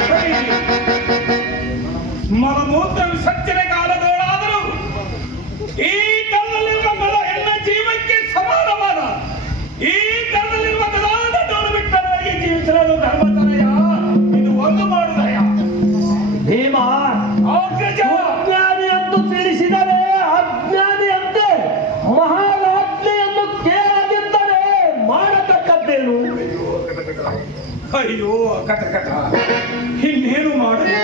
ಮಲಮೂತ್ರ ವಿಸರ್ಜನೆ ಕಾಲದೋಳಾದರೂ ಈ ಕಲ್ಲಲ್ಲಿರುವ ಮಲ ಎಲ್ಲ ಜೀವಕ್ಕೆ ಅಯ್ಯೋ ಕಟ ಕಟ, ಇನ್ನೇನು ಮಾಡಲಿ?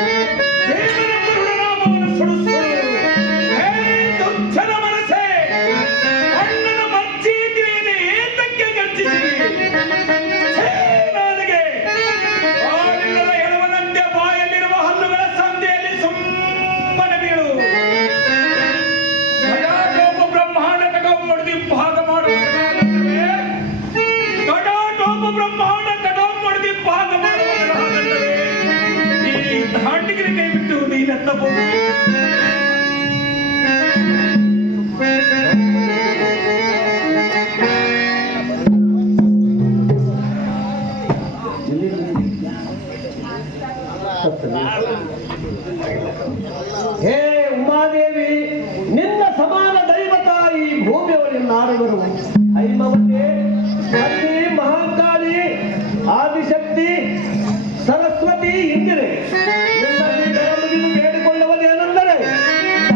ದೇವರ ಕರುಣನಾಮವನ್ನು ಸುಡು ಸುಡು. ಹೇ ದುರ್ಜನ ಮನಸ್ಸೇ, ಅಣ್ಣನ ಮಜ್ಜಿ ತಿಳಿಯದೆ ಏತಕ್ಕೆ ಗರ್ಜಿಸಿರಿ? ನನಗೆ ಬಾಳಿಲ್ಲದ ಎಳವನಂತೆ ಬಾಯಲ್ಲಿರುವ ಹಲ್ಲುಗಳ ಸಂಧಿಯಲ್ಲಿ ಸುಮ್ಮನೆ ಬೀಳು. ಗಡಾಟೋಪ ಬ್ರಹ್ಮಾಂಡ ಕಟೋಪ ಹೊಡೆದಿ ಭಾಗ ಮಾಡುವುದಲ್ಲವೇ? ಗಡಾಟೋಪ ಬ್ರಹ್ಮಾಂಡ ಕಟೋಪ ಹೊಡೆದಿ ಭಾಗ ಮಾಡುವುದಲ್ಲವೇ? ಈ ದಾಂಡಿಗಿರಿ ಕೈ ಬಿಟ್ಟು ನೀನೆತ್ತಬಹುದು. ಹೇ ಉಮಾದೇವಿ, ನಿನ್ನ ಸಮಾನ ದೈವತ ಈ ಭೂಮಿಯವರೆಲ್ಲ ಆಡುವರು. ಐಮವತೆ, ಪತ್ನಿ, ಮಹಾಕಾಳಿ, ಆದಿಶಕ್ತಿ, ಸರಸ್ವತಿ ಇಂದಿರೆ ನಿನ್ನಲ್ಲಿ ಬೆಳವಣಿಗೆ ಬೇಡಿಕೊಳ್ಳುವುದೇನೆಂದರೆ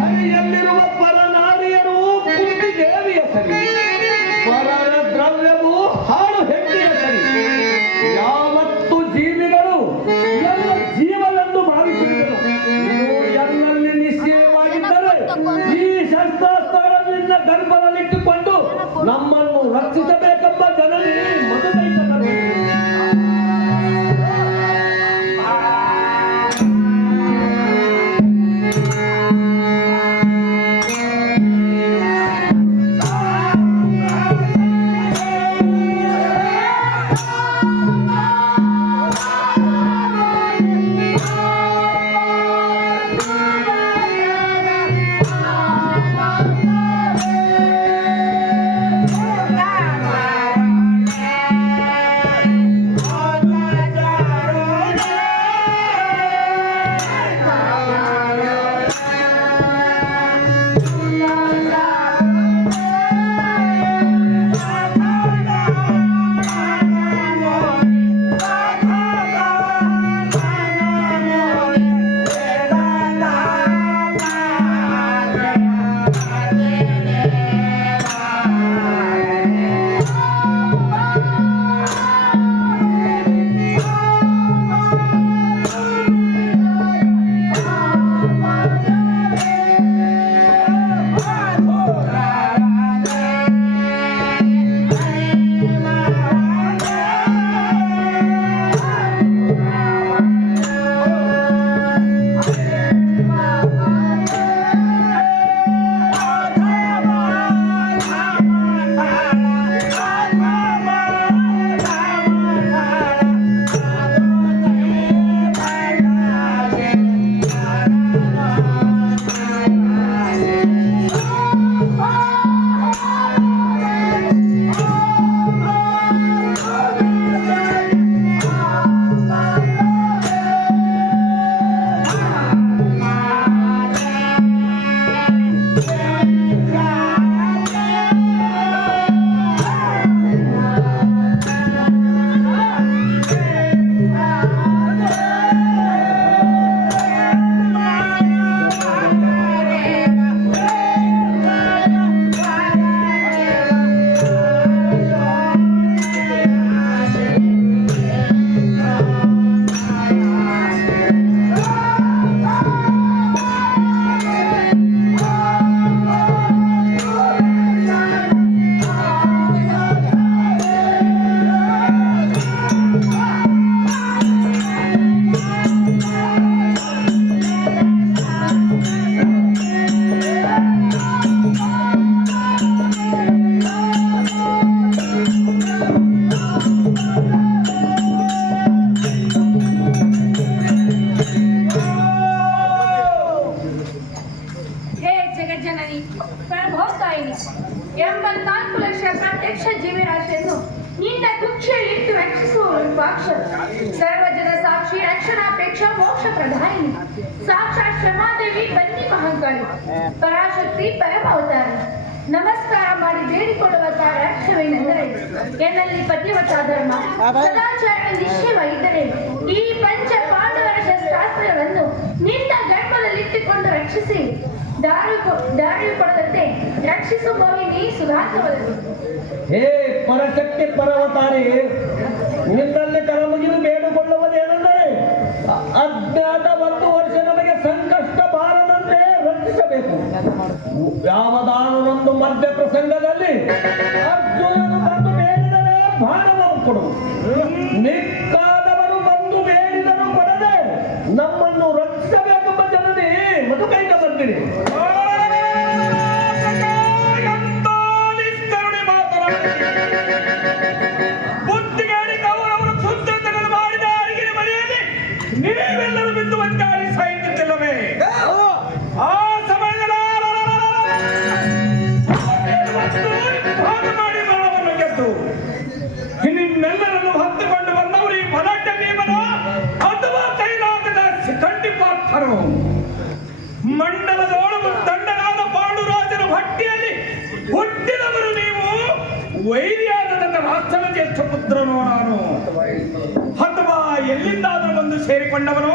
ಹರಿಯಲ್ಲಿರುವ ಪರನಾರಿಯರು ಕುಂತಿ ದೇವಿಯ ಸರಿ, ಪರರ ದ್ರವ್ಯವು ಹಾಳು ಹೆಣ್ಣಿಯ ಸರಿ. ಯಾವತ್ತು ಜೀವಿಗಳು ಎಲ್ಲ ಜೀವನನ್ನು ಭಾವಿಸಿದರು. ಇದು ಎಲ್ಲಲ್ಲಿ ನಿಶ್ಚಯವಾಗಿದ್ದರೆ ಈ ಶಸ್ತ್ರಾಸ್ತ್ರಗಳನ್ನು ನಿನ್ನ ಗರ್ಭದಲ್ಲಿಟ್ಟುಕೊಂಡು ನಮ್ಮನ್ನು ರಕ್ಷಿಸಬೇಕೆಂಬ ಜನನಿ ಮದುವೈತನರು. सर्वजन साक्षी रक्षणापेक्षा मोक्ष प्रदायिनी साक्षात ಶ್ರಮಾದೇವಿ ಬನ್ನಿ ಮಹಾಂಕಾಳಿ ಪರಾಶಕ್ತಿ ಪರಮ ಅವತಾರಿ ನಮಸ್ಕಾರ ಮಾಡಿ ಬೇಡಿಕೊಳ್ಳುವ ತಾರಕ್ಷವೇನೆಂದರೆ ಎನ್ನಲ್ಲಿ ಪತಿವತ ಧರ್ಮ ಸದಾಚಾರ ನಿಶ್ಚಯವಾಗಿದ್ದರೆ ಈ ಪಂಚ ಪಾಂಡವರ ಶಸ್ತ್ರಾಸ್ತ್ರಗಳನ್ನು ನಿನ್ನ ಗರ್ಭದಲ್ಲಿಟ್ಟುಕೊಂಡು ರಕ್ಷಿಸಿ ದಾರಿ ಕೊಡದಂತೆ ರಕ್ಷಿಸುವವೇ ನೀ ಸುಧಾರ್ಥವಲ್ಲ. ಹೇ ಪರಶಕ್ತಿ ಪರವತಾರಿ, ನಿನ್ನಲ್ಲಿ ಕರಮುಗಿದು ಬೇಡು ಅಜ್ಞಾತ 1 ವರ್ಷ ನಮಗೆ ಸಂಕಷ್ಟ ಬಾರದಂತೆ ರಕ್ಷಿಸಬೇಕು. ಯಾವದಾನೊಂದು ಮಧ್ಯ ಪ್ರಸಂಗದಲ್ಲಿ ಅರ್ಜುನನು ಬಂದು ಬೇಡಿದರೆ ಬಾಣವನ್ನು ಕೊಡು, ನಿಕ್ಕಾದವರು ಬಂದು ಬೇಡಿದರು ಕೊಡದೆ ನಮ್ಮನ್ನು ರಕ್ಷಿಸಬೇಕೆಂಬ ಜನನಿ ಮತ್ತು ಕೈಗ ಬಂದಿರಿ. ನೀವೆಲ್ಲರೂ ಬಿದ್ದು ಒಂದಾಡಿ ಸಾಯುತ್ತಿಲ್ಲವೇ? ಆ ಸಮಯದಲ್ಲಿ ಭಾಗ ಮಾಡಿ ಮರಣವನ್ನು ಗೆದ್ದು ನಿಮ್ಮೆಲ್ಲರನ್ನು ಹತ್ತುಕೊಂಡು ಬಂದವರು ಈ ಬಲಾಢ್ಯ ಭೀಮನ ಅಥವಾ ಕೈಲಾಗದ ಶಿಖಂಡಿಪಾರ್ಥರು. ಮಂಡಲದೊಳಗು ದಂಡನಾದ ಪಾಂಡುರಾಜನ ಭಟ್ಟಿಯಲ್ಲಿ ಹುಟ್ಟಿದವರು ನೀವು. ವೈರ್ಯಾದ ನನ್ನ ರಾಷ್ಟ್ರದ ಜ್ಯೇಷ್ಠ ಪುತ್ರನು ನಾನು, ಅಥವಾ ಎಲ್ಲಿಂದಾದರೂ ಬಂದು ಸೇರಿಕೊಂಡವನು.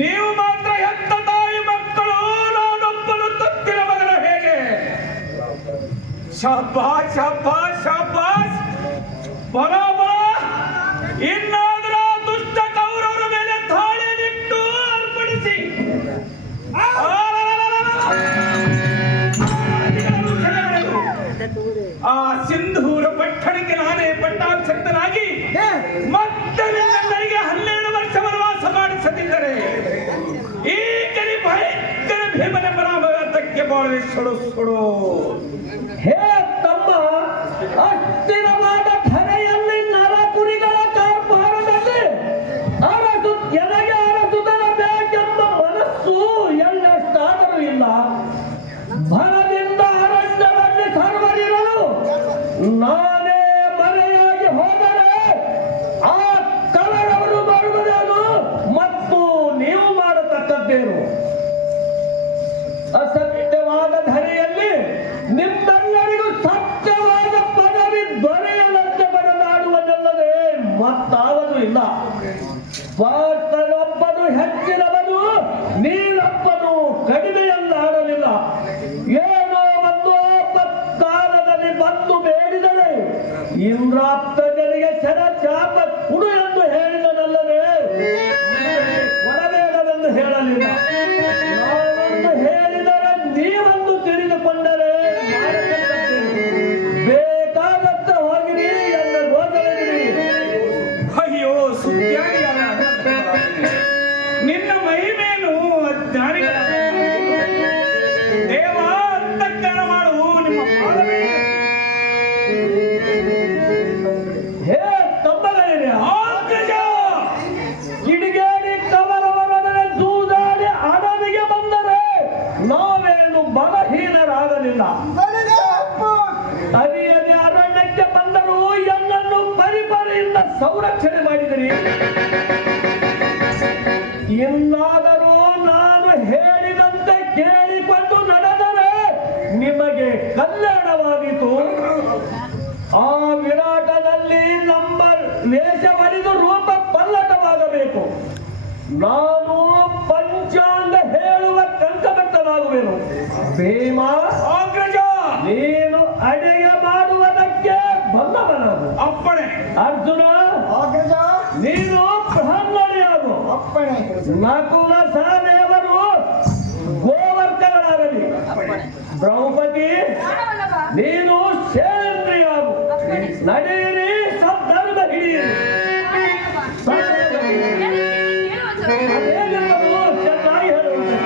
ನೀವು ಮಾತ್ರ ಹೆತ್ತ ತಾಯಿ ಮಕ್ಕಳು, ನಾನೊಬ್ಬನು ತತ್ತಿನ ಮಗನ ಹೇಗೆ? ಶಾಬಾಷ್ ಶಾಬಾಷ್ ಶಾಬಾಷ್, ಬರಾಬರ. ಇನ್ನಾದರೂ ಆ ದುಷ್ಟ ಕೌರವರ ಮೇಲೆ ತಾಳಿನಿಟ್ಟು ಅರ್ಪಣಿಸಿ ಆ ಸಿಂಧೂರ ಪಟ್ಟಣಕ್ಕೆ ನಾನೇ ಪಟ್ಟಾಭಿಷಕ್ತನಾಗಿ ಮತ್ತೆ ನಿನ್ನರಿಗೆ 12 ವರ್ಷ ವನವಾಸ ಮಾಡಿಸದಿದ್ದರೆ ಈ ಕಲಿ ಭಯಂಕರ ಭೀಮನೆಂಬ ನಾಮಕ್ಕೆ ಬಾಳೆ ಸುಡು. ಹೇ ತಮ್ಮ, ಅಸ್ಥಿರವಾದ ಧರೆಯಲ್ಲಿ ನರ ಕುರಿಗಳ ಕಾರ್ಭಾರದಲ್ಲಿ ಎನಗೆ ಅರಸುತ್ತಬೇಕೆಂಬ ಮನಸ್ಸು ಎಲ್ಲೆಷ್ಟಾದರೂ ಇಲ್ಲ. ಭರದಿಂದ ಅರಣ್ಯದಲ್ಲಿ ಸರ್ವರಿರಲು ನಾನೇ ಮರೆಯಾಗಿ ಹೋದರೆ ಆ ಕಲರವರು ಬರುವುದೇನು ಮತ್ತು ನೀವು ಮಾಡತಕ್ಕದ್ದೇನು? ಅಸತ್ಯವಾದ ಧರೆಯಲ್ಲಿ ನಿಮ್ಮೆಲ್ಲರಿಗೂ ಸತ್ಯವಾದ ಪದವಿ ದೊರೆಯಲಂತೆ ಬಡದಾಡುವುದಲ್ಲದೆ ಮತ್ತಾದರೂ ಇಲ್ಲ. ಪಾರ್ಥನೊಬ್ಬನು ಹೆಚ್ಚಿನವನು, ನೀನೊಬ್ಬನು ಕಡಿಮೆಯನ್ನಾಡಲಿಲ್ಲ. ಏನೋ ಒಂದು ಆಪತ್ಕಾಲದಲ್ಲಿ ಬಂದು ಬೇಡಿದರೆ ಇಂದ್ರಾಪ್ತನಿಗೆ ಶರ ಚಾಪ ಕುಡು ಎಂದು ಹೇಳಿದನಲ್ಲದೆ ಕೊಡಬೇಡವೆಂದು ಹೇಳಲಿಲ್ಲ. ನಾನೊಂದು ಹೇಳಿದರೆ ನೀವೊಂದು ತಿಳಿದುಕೊಂಡರೆ ಬೇಕಾದತ್ತ ಹೋಗಿರಿ ಎನ್ನ ಗೋಚರಿಸಿರಿ. ಅಯ್ಯೋ ಸುದ್ದಿಯಾಗಿಯಾದ ನಿನ್ನ ಮಹಿಮೇನು ಅಜ್ಞಾನಿಗಳ ದೇವ ಅಂತಃಕರಣ ಮಾಡು ನಿಮ್ಮ ಪಾದವೇ. ಹೇ ತಮ್ಮಗಳೇ, ಆಗ್ರಜ ಕಿಡಿಗೇಡಿ ಕವರವರೊಡನೆ ಜೂಜಾಡಿ ಅಡವಿಗೆ ಬಂದರೆ ನಾವೇನು ಬಲಹೀನರಾಗಲಿಲ್ಲ. ಅರಿಯದೆ ಅರಣ್ಯಕ್ಕೆ ಬಂದರೂ ಎನ್ನನ್ನು ಪರಿಪರಿಯಿಂದ ಸಂರಕ್ಷಣೆ ಮಾಡಿದಿರಿ. ಇನ್ನಾದರೂ ನಾನು ಹೇಳಿದಂತೆ ಕೇಳಿಕೊಂಡು ನಡೆದರೆ ನಿಮಗೆ ಕಲ್ಯಾಣವಾಯಿತು. ಆ ವಿರಾಟದಲ್ಲಿ ನಮ್ಮ ವೇಷವರಿದು ರೂಪ ಪಲ್ಲಟವಾಗಬೇಕು. ನಾನು ಪಂಚಾಂಗ ಹೇಳುವ ಕಂಕಬೆತ್ತನಾಗುವೆನು. ಭೀಮ, ಆಗ್ರಜ ನೀನು ಅಡಿಗೆ ಮಾಡುವುದಕ್ಕೆ ಬಂದವನಾಗು. ಅಪ್ಪಣೆ. ಅರ್ಜುನ, ನೀನು ಪ್ರಹ್ಲಾದಿಯಾಗು. ನಕುಲ ಸಹದೇವರು ಗೋವರ್ಧಗಳಾಗಲಿ. ದ್ರೌಪದಿ, ನೀನು ಶೇಷೇಂದ್ರಿಯಾಗು. ನಡೆಯಿರಿ, ಸದ್ಧರ್ಮ ಹಿಡಿಯಿರಿ. ಅದೇನೆಂಬುದು ಚೆನ್ನಾಗಿ ಹೇಳುವಂತೆ.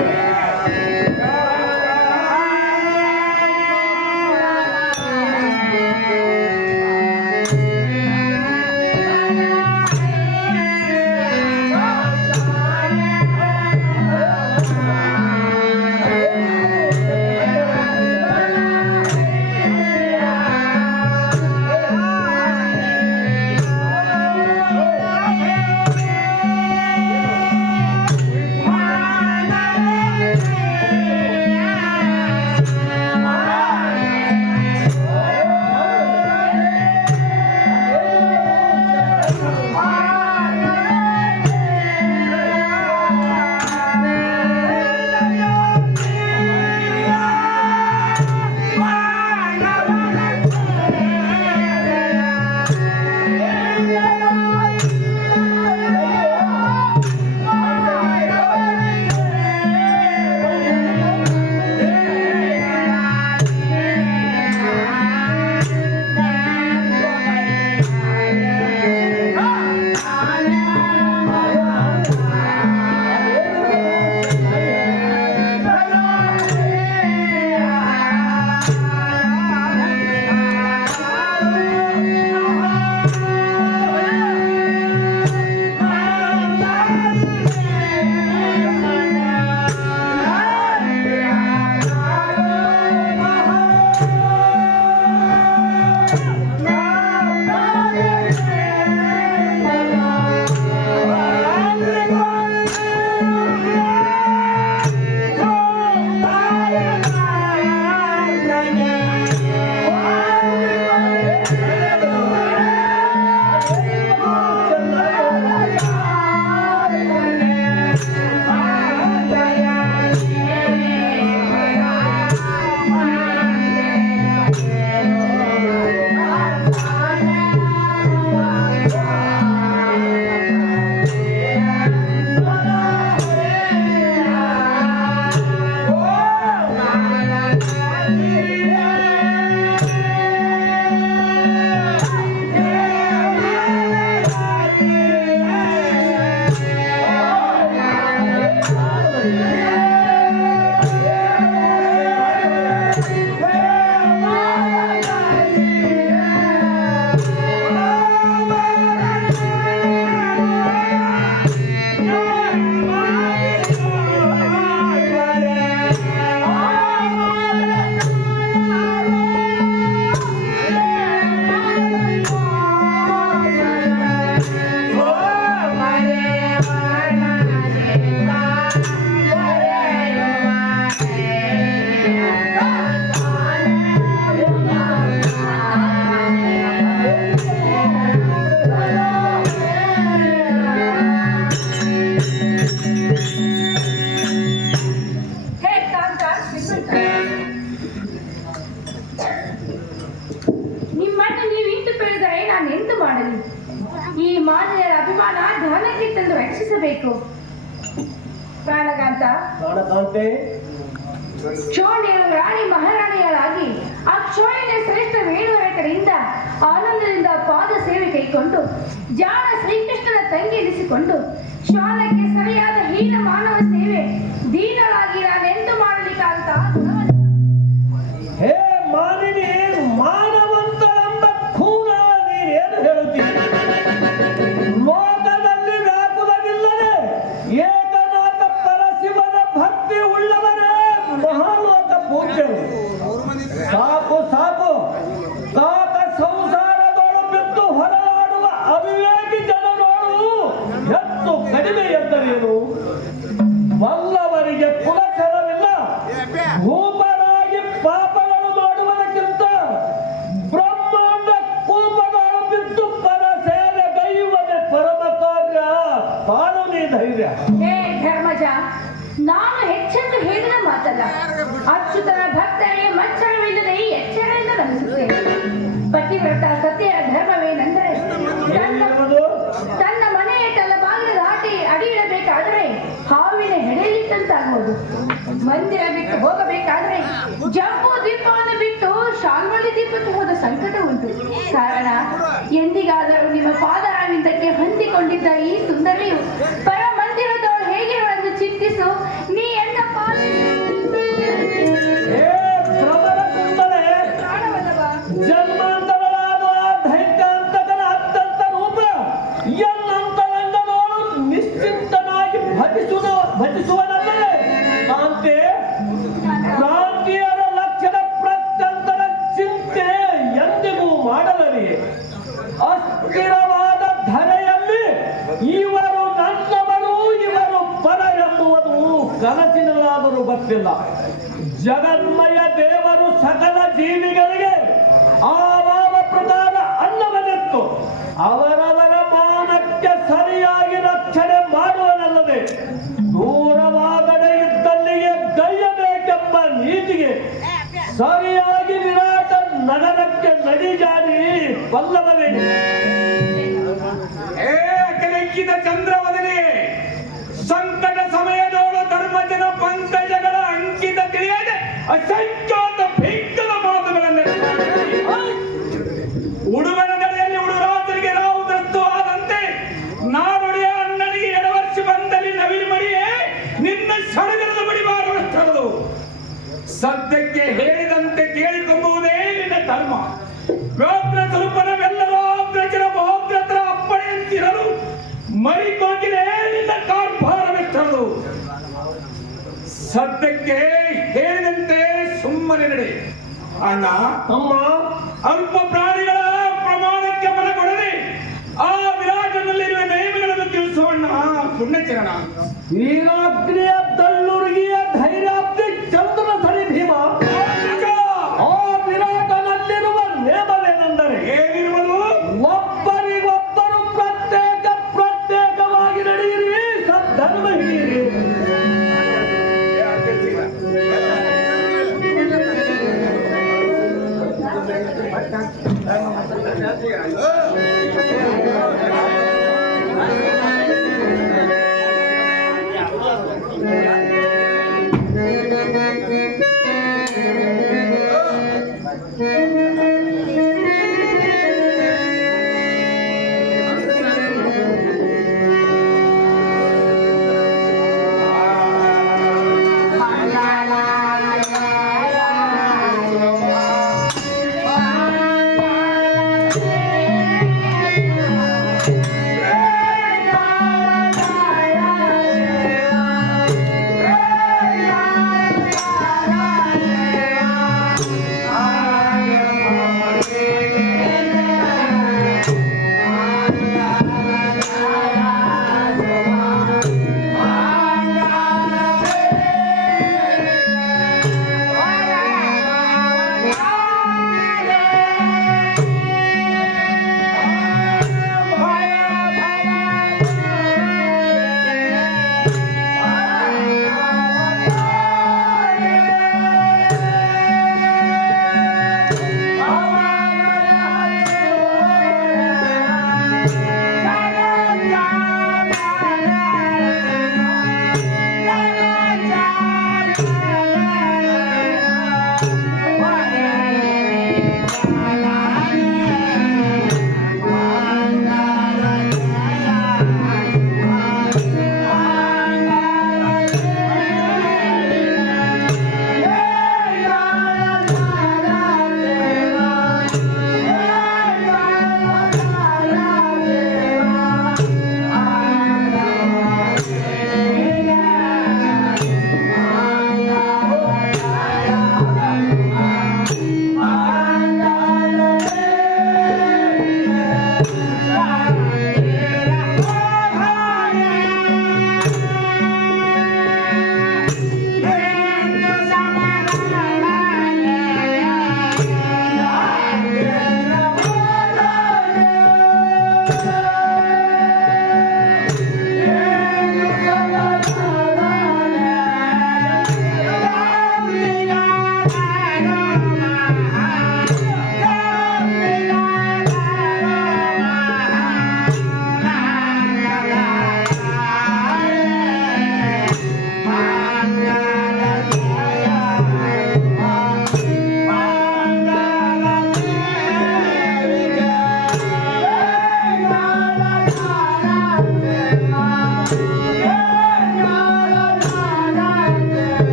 ರಕ್ಷಿಸಬೇಕು. ಪ್ರಾಣಕಾಂತ, ಕಾಣಕಾಂತೆ, ಚೋಳಿಯು ರಾಣಿ ಮಹಾರಾಣಿಯರಾಗಿ ಆ ಚೋಳಿನ ಶ್ರೇಷ್ಠ ವೇಣುವರ ಕಡೆಯಿಂದ ಆನಂದದಿಂದ ಪಾದ ಸೇವೆ ಕೈಕೊಂಡು ಜಾಣ ಶ್ರೀಕೃಷ್ಣನ ತಂಗಿ ಎನಿಸಿಕೊಂಡು ಶ್ವಾನಕ್ಕೆ ಸರಿಯಾದ ಹೀನ ಮಾನವ ಸೇವೆ ದೀನರಾಗಿ ನಾನೆಂದು ಮಾಡಲಿಕ್ಕಾಂತ ಗುಣವಂತ. ಹೇ ಮಾನಿನಿ, ಮಾನವಂತಳೆಂಬ ಖೂನ ನೀನೇನು ಹೇಳುತ್ತೀರಿ? ಲೋಕದಲ್ಲಿ ವ್ಯಾಕುಲವಿಲ್ಲದೆ ಏಕನಾಥ ಪರಶಿವನ ಭಕ್ತಿ ಉಳ್ಳವರೇ ಮಹಾಲೋಕ ಪೂಜ್ಯರು. ಸಾಕು ಸಾಕು, ಕಾಕ ಸಂಸಾರದೊಳು ಬಿದ್ದು ಹೊರಲಾಡುವ ಅವಿವೇಕಿ ಜನರೋಳು ಹೆಚ್ಚು ಕಡಿಮೆ ಎಂದರೇನು? ಬಲ್ಲವರಿಗೆ ಕುಲಛಲವಿಲ್ಲ. ಭೂಪರಾಗಿ ಪಾಪಗಳು ಮಾಡುವುದಕ್ಕಿಂತ ಬ್ರಹ್ಮಾಂಡ ಕೂಪಗಳು ಬಿದ್ದು ಪರ ಸೇವೆ ಗೈಯುವುದೇ ಪರಮ ಕಾರ್ಯ. ತಾಳು ನೀ ಧೈರ್ಯ. ಹೇ ಧರ್ಮಜ, ನಾನು ಹೆಚ್ಚೆಂದು ಹೇಳಿದ ಮಾತಲ್ಲ. ಅಚ್ಯುತನ ಭಕ್ತರಿಗೆ ಮಚ್ಚಳವಿಲ್ಲದೆ ಎಚ್ಚರದಿಂದ ನಮಿಸುತ್ತೇನೆ. ಪತಿವ್ರತ ಸತ್ಯ ಧರ್ಮವೇನೆಂದರೆ ತನ್ನ ಮನೆಯ ತಲೆಬಾಗಿಲು ದಾಟಿ ಅಡಿ ಇಡಬೇಕಾದರೆ ಹಾವಿನ ಹೆಡೆಯಲಿಟ್ಟಂತಾಗುವುದು. ಮಂದಿರ ಬಿಟ್ಟು ಹೋಗಬೇಕಾದ್ರೆ ಜಂಬೂ ದೀಪವನ್ನು ಬಿಟ್ಟು ಶಾಲ್ಮಲಿ ದೀಪಕ್ಕೆ ಹೋದ ಸಂಕಟ ಉಂಟು. ಕಾರಣ, ಎಂದಿಗಾದರೂ ನಿಮ್ಮ ಪಾದರಾವಿಂದಕ್ಕೆ ಹೊಂದಿಕೊಂಡಿದ್ದ ಈ ಸುಂದರಿಯು ಪರ ಮಂದಿರದವಳು ಹೇಗಿರುವಳೆಂದು ಚಿಂತಿಸು. ನೀ ಎಂದ ಜನ್ಮಾಂತರವಾದ ದೈತ್ಯಾಂತಕನ ಅತ್ಯಂತ ರೂಪ ಎನ್ನಂತರಂಗದೋಳು ನಿಶ್ಚಿಂತನಾಗಿ ಭಜಿಸುವನಲ್ಲದೆ ಕಾಂತೆ ಕ್ರಾಂತಿಯರ ಲಕ್ಷಣ ಪ್ರತ್ಯಂತರ ಚಿಂತೆ ಎಂದಿಗೂ ಮಾಡಲರಿ. ಅಸ್ಥಿರವಾದ ಧರೆಯಲ್ಲಿ ಇವರು ನನ್ನವರು, ಇವರು ಪರ ಎಂಬುವುದು ಕನಸಿನಲ್ಲಾದರೂ ಗೊತ್ತಿಲ್ಲ. ಜಗನ್ಮಯ ದೇವರು ಸಕಲ ಜೀವಿಗಳಿಗೆ ಆವಾವ ಪ್ರಕಾರ ಅನ್ನವನ್ನಿತ್ತು ಅವರವರ ಮಾನಕ್ಕೆ ಸರಿಯಾಗಿ ರಕ್ಷಣೆ ಮಾಡುವನಲ್ಲದೆ ದೂರವಾಗಡೆ ಇದ್ದಲ್ಲಿಗೆ ಗೈಯಬೇಕೆಂಬ ನೀತಿಗೆ ಸರಿಯಾಗಿ ವಿರಾಟ ನಗರಕ್ಕೆ ನಡಿಜಾಡಿ ಬಲ್ಲವನೇ. ಅಕಲೆಕ್ಕಿದ ಚಂದ್ರವದನೆ ಸಂಕಟ ಸಮಯದೋಳು ಧರ್ಮಜನ ಪಂಕಜಗಳ ಅಂಕಿತ ತಿಳಿಯದೆ ಅಸಂಖ್ಯಾತ ಭೀಕರ ಮಾತುಗಳನ್ನು ಉಡುಗನ ನಡೆಯಲ್ಲಿ ಉಡುರಾಜರಿಗೆ ನಾವು ದತ್ತು ಆದಂತೆ ನಾಡೊಡೆಯ ಅಣ್ಣನಿಗೆ ಎಡವರ್ಷ ಬಂದಲ್ಲಿ ನವಿಲು ಮಡಿಯೇ ನಿನ್ನ ಸಡಗರದ ಬಡಿ ಮಾಡುವಷ್ಟರದು. ಸದ್ಯಕ್ಕೆ ಹೇಳಿದಂತೆ ಕೇಳಿಕೊಂಬುವುದೇ ನಿನ್ನ ಧರ್ಮ. ವ್ಯೋಗ್ರ ಸ್ವರೂಪನವೆಲ್ಲರೂ ಅಗ್ರಜರ ಮಹೋಗ್ರತರ ಅಪ್ಪಣೆಯಂತಿರಲು ಮರಿಕೋಗಿಲೆ ನಿನ್ನ ಕಾರ್ಭಾರವೆಷ್ಟರದು. ಸದ್ಯಕ್ಕೆ ಹೇಳಿದಂತೆ ಸುಮ್ಮನೆ ನಡೆ. ಅಣ್ಣ ಅಮ್ಮ, ಅಲ್ಪ ಪ್ರಾಣಿಗಳ ಪ್ರಮಾಣಕ್ಕೆ ಬಲಗೊಡದೆ ಆ ವಿರಾಟನಲ್ಲಿರುವ ನೇಮಗಳನ್ನು ತಿಳಿಸುವಣ್ಣ ಪುಣ್ಯಚರಣ. ವೀರಾಗ್ನಿಯ ದಳ್ಳುರುಗಿಯ ಧೈರ್ಯಾಬ್ಧಿ ಚಂದ್ರ ಸರಿ ಭೀಮ. ಆ ವಿರಾಟನಲ್ಲಿರುವ ನೇಮವೇನೆಂದರೆ ಏನಿರುವುದು? ಒಬ್ಬರಿಗೊಬ್ಬರು ಪ್ರತ್ಯೇಕವಾಗಿ ನಡೆಯಿರಿ, ಸದ್ಧರ್ಮ ಹಿಡಿಯಿರಿ.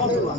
ಬರುವುದಿಲ್ಲ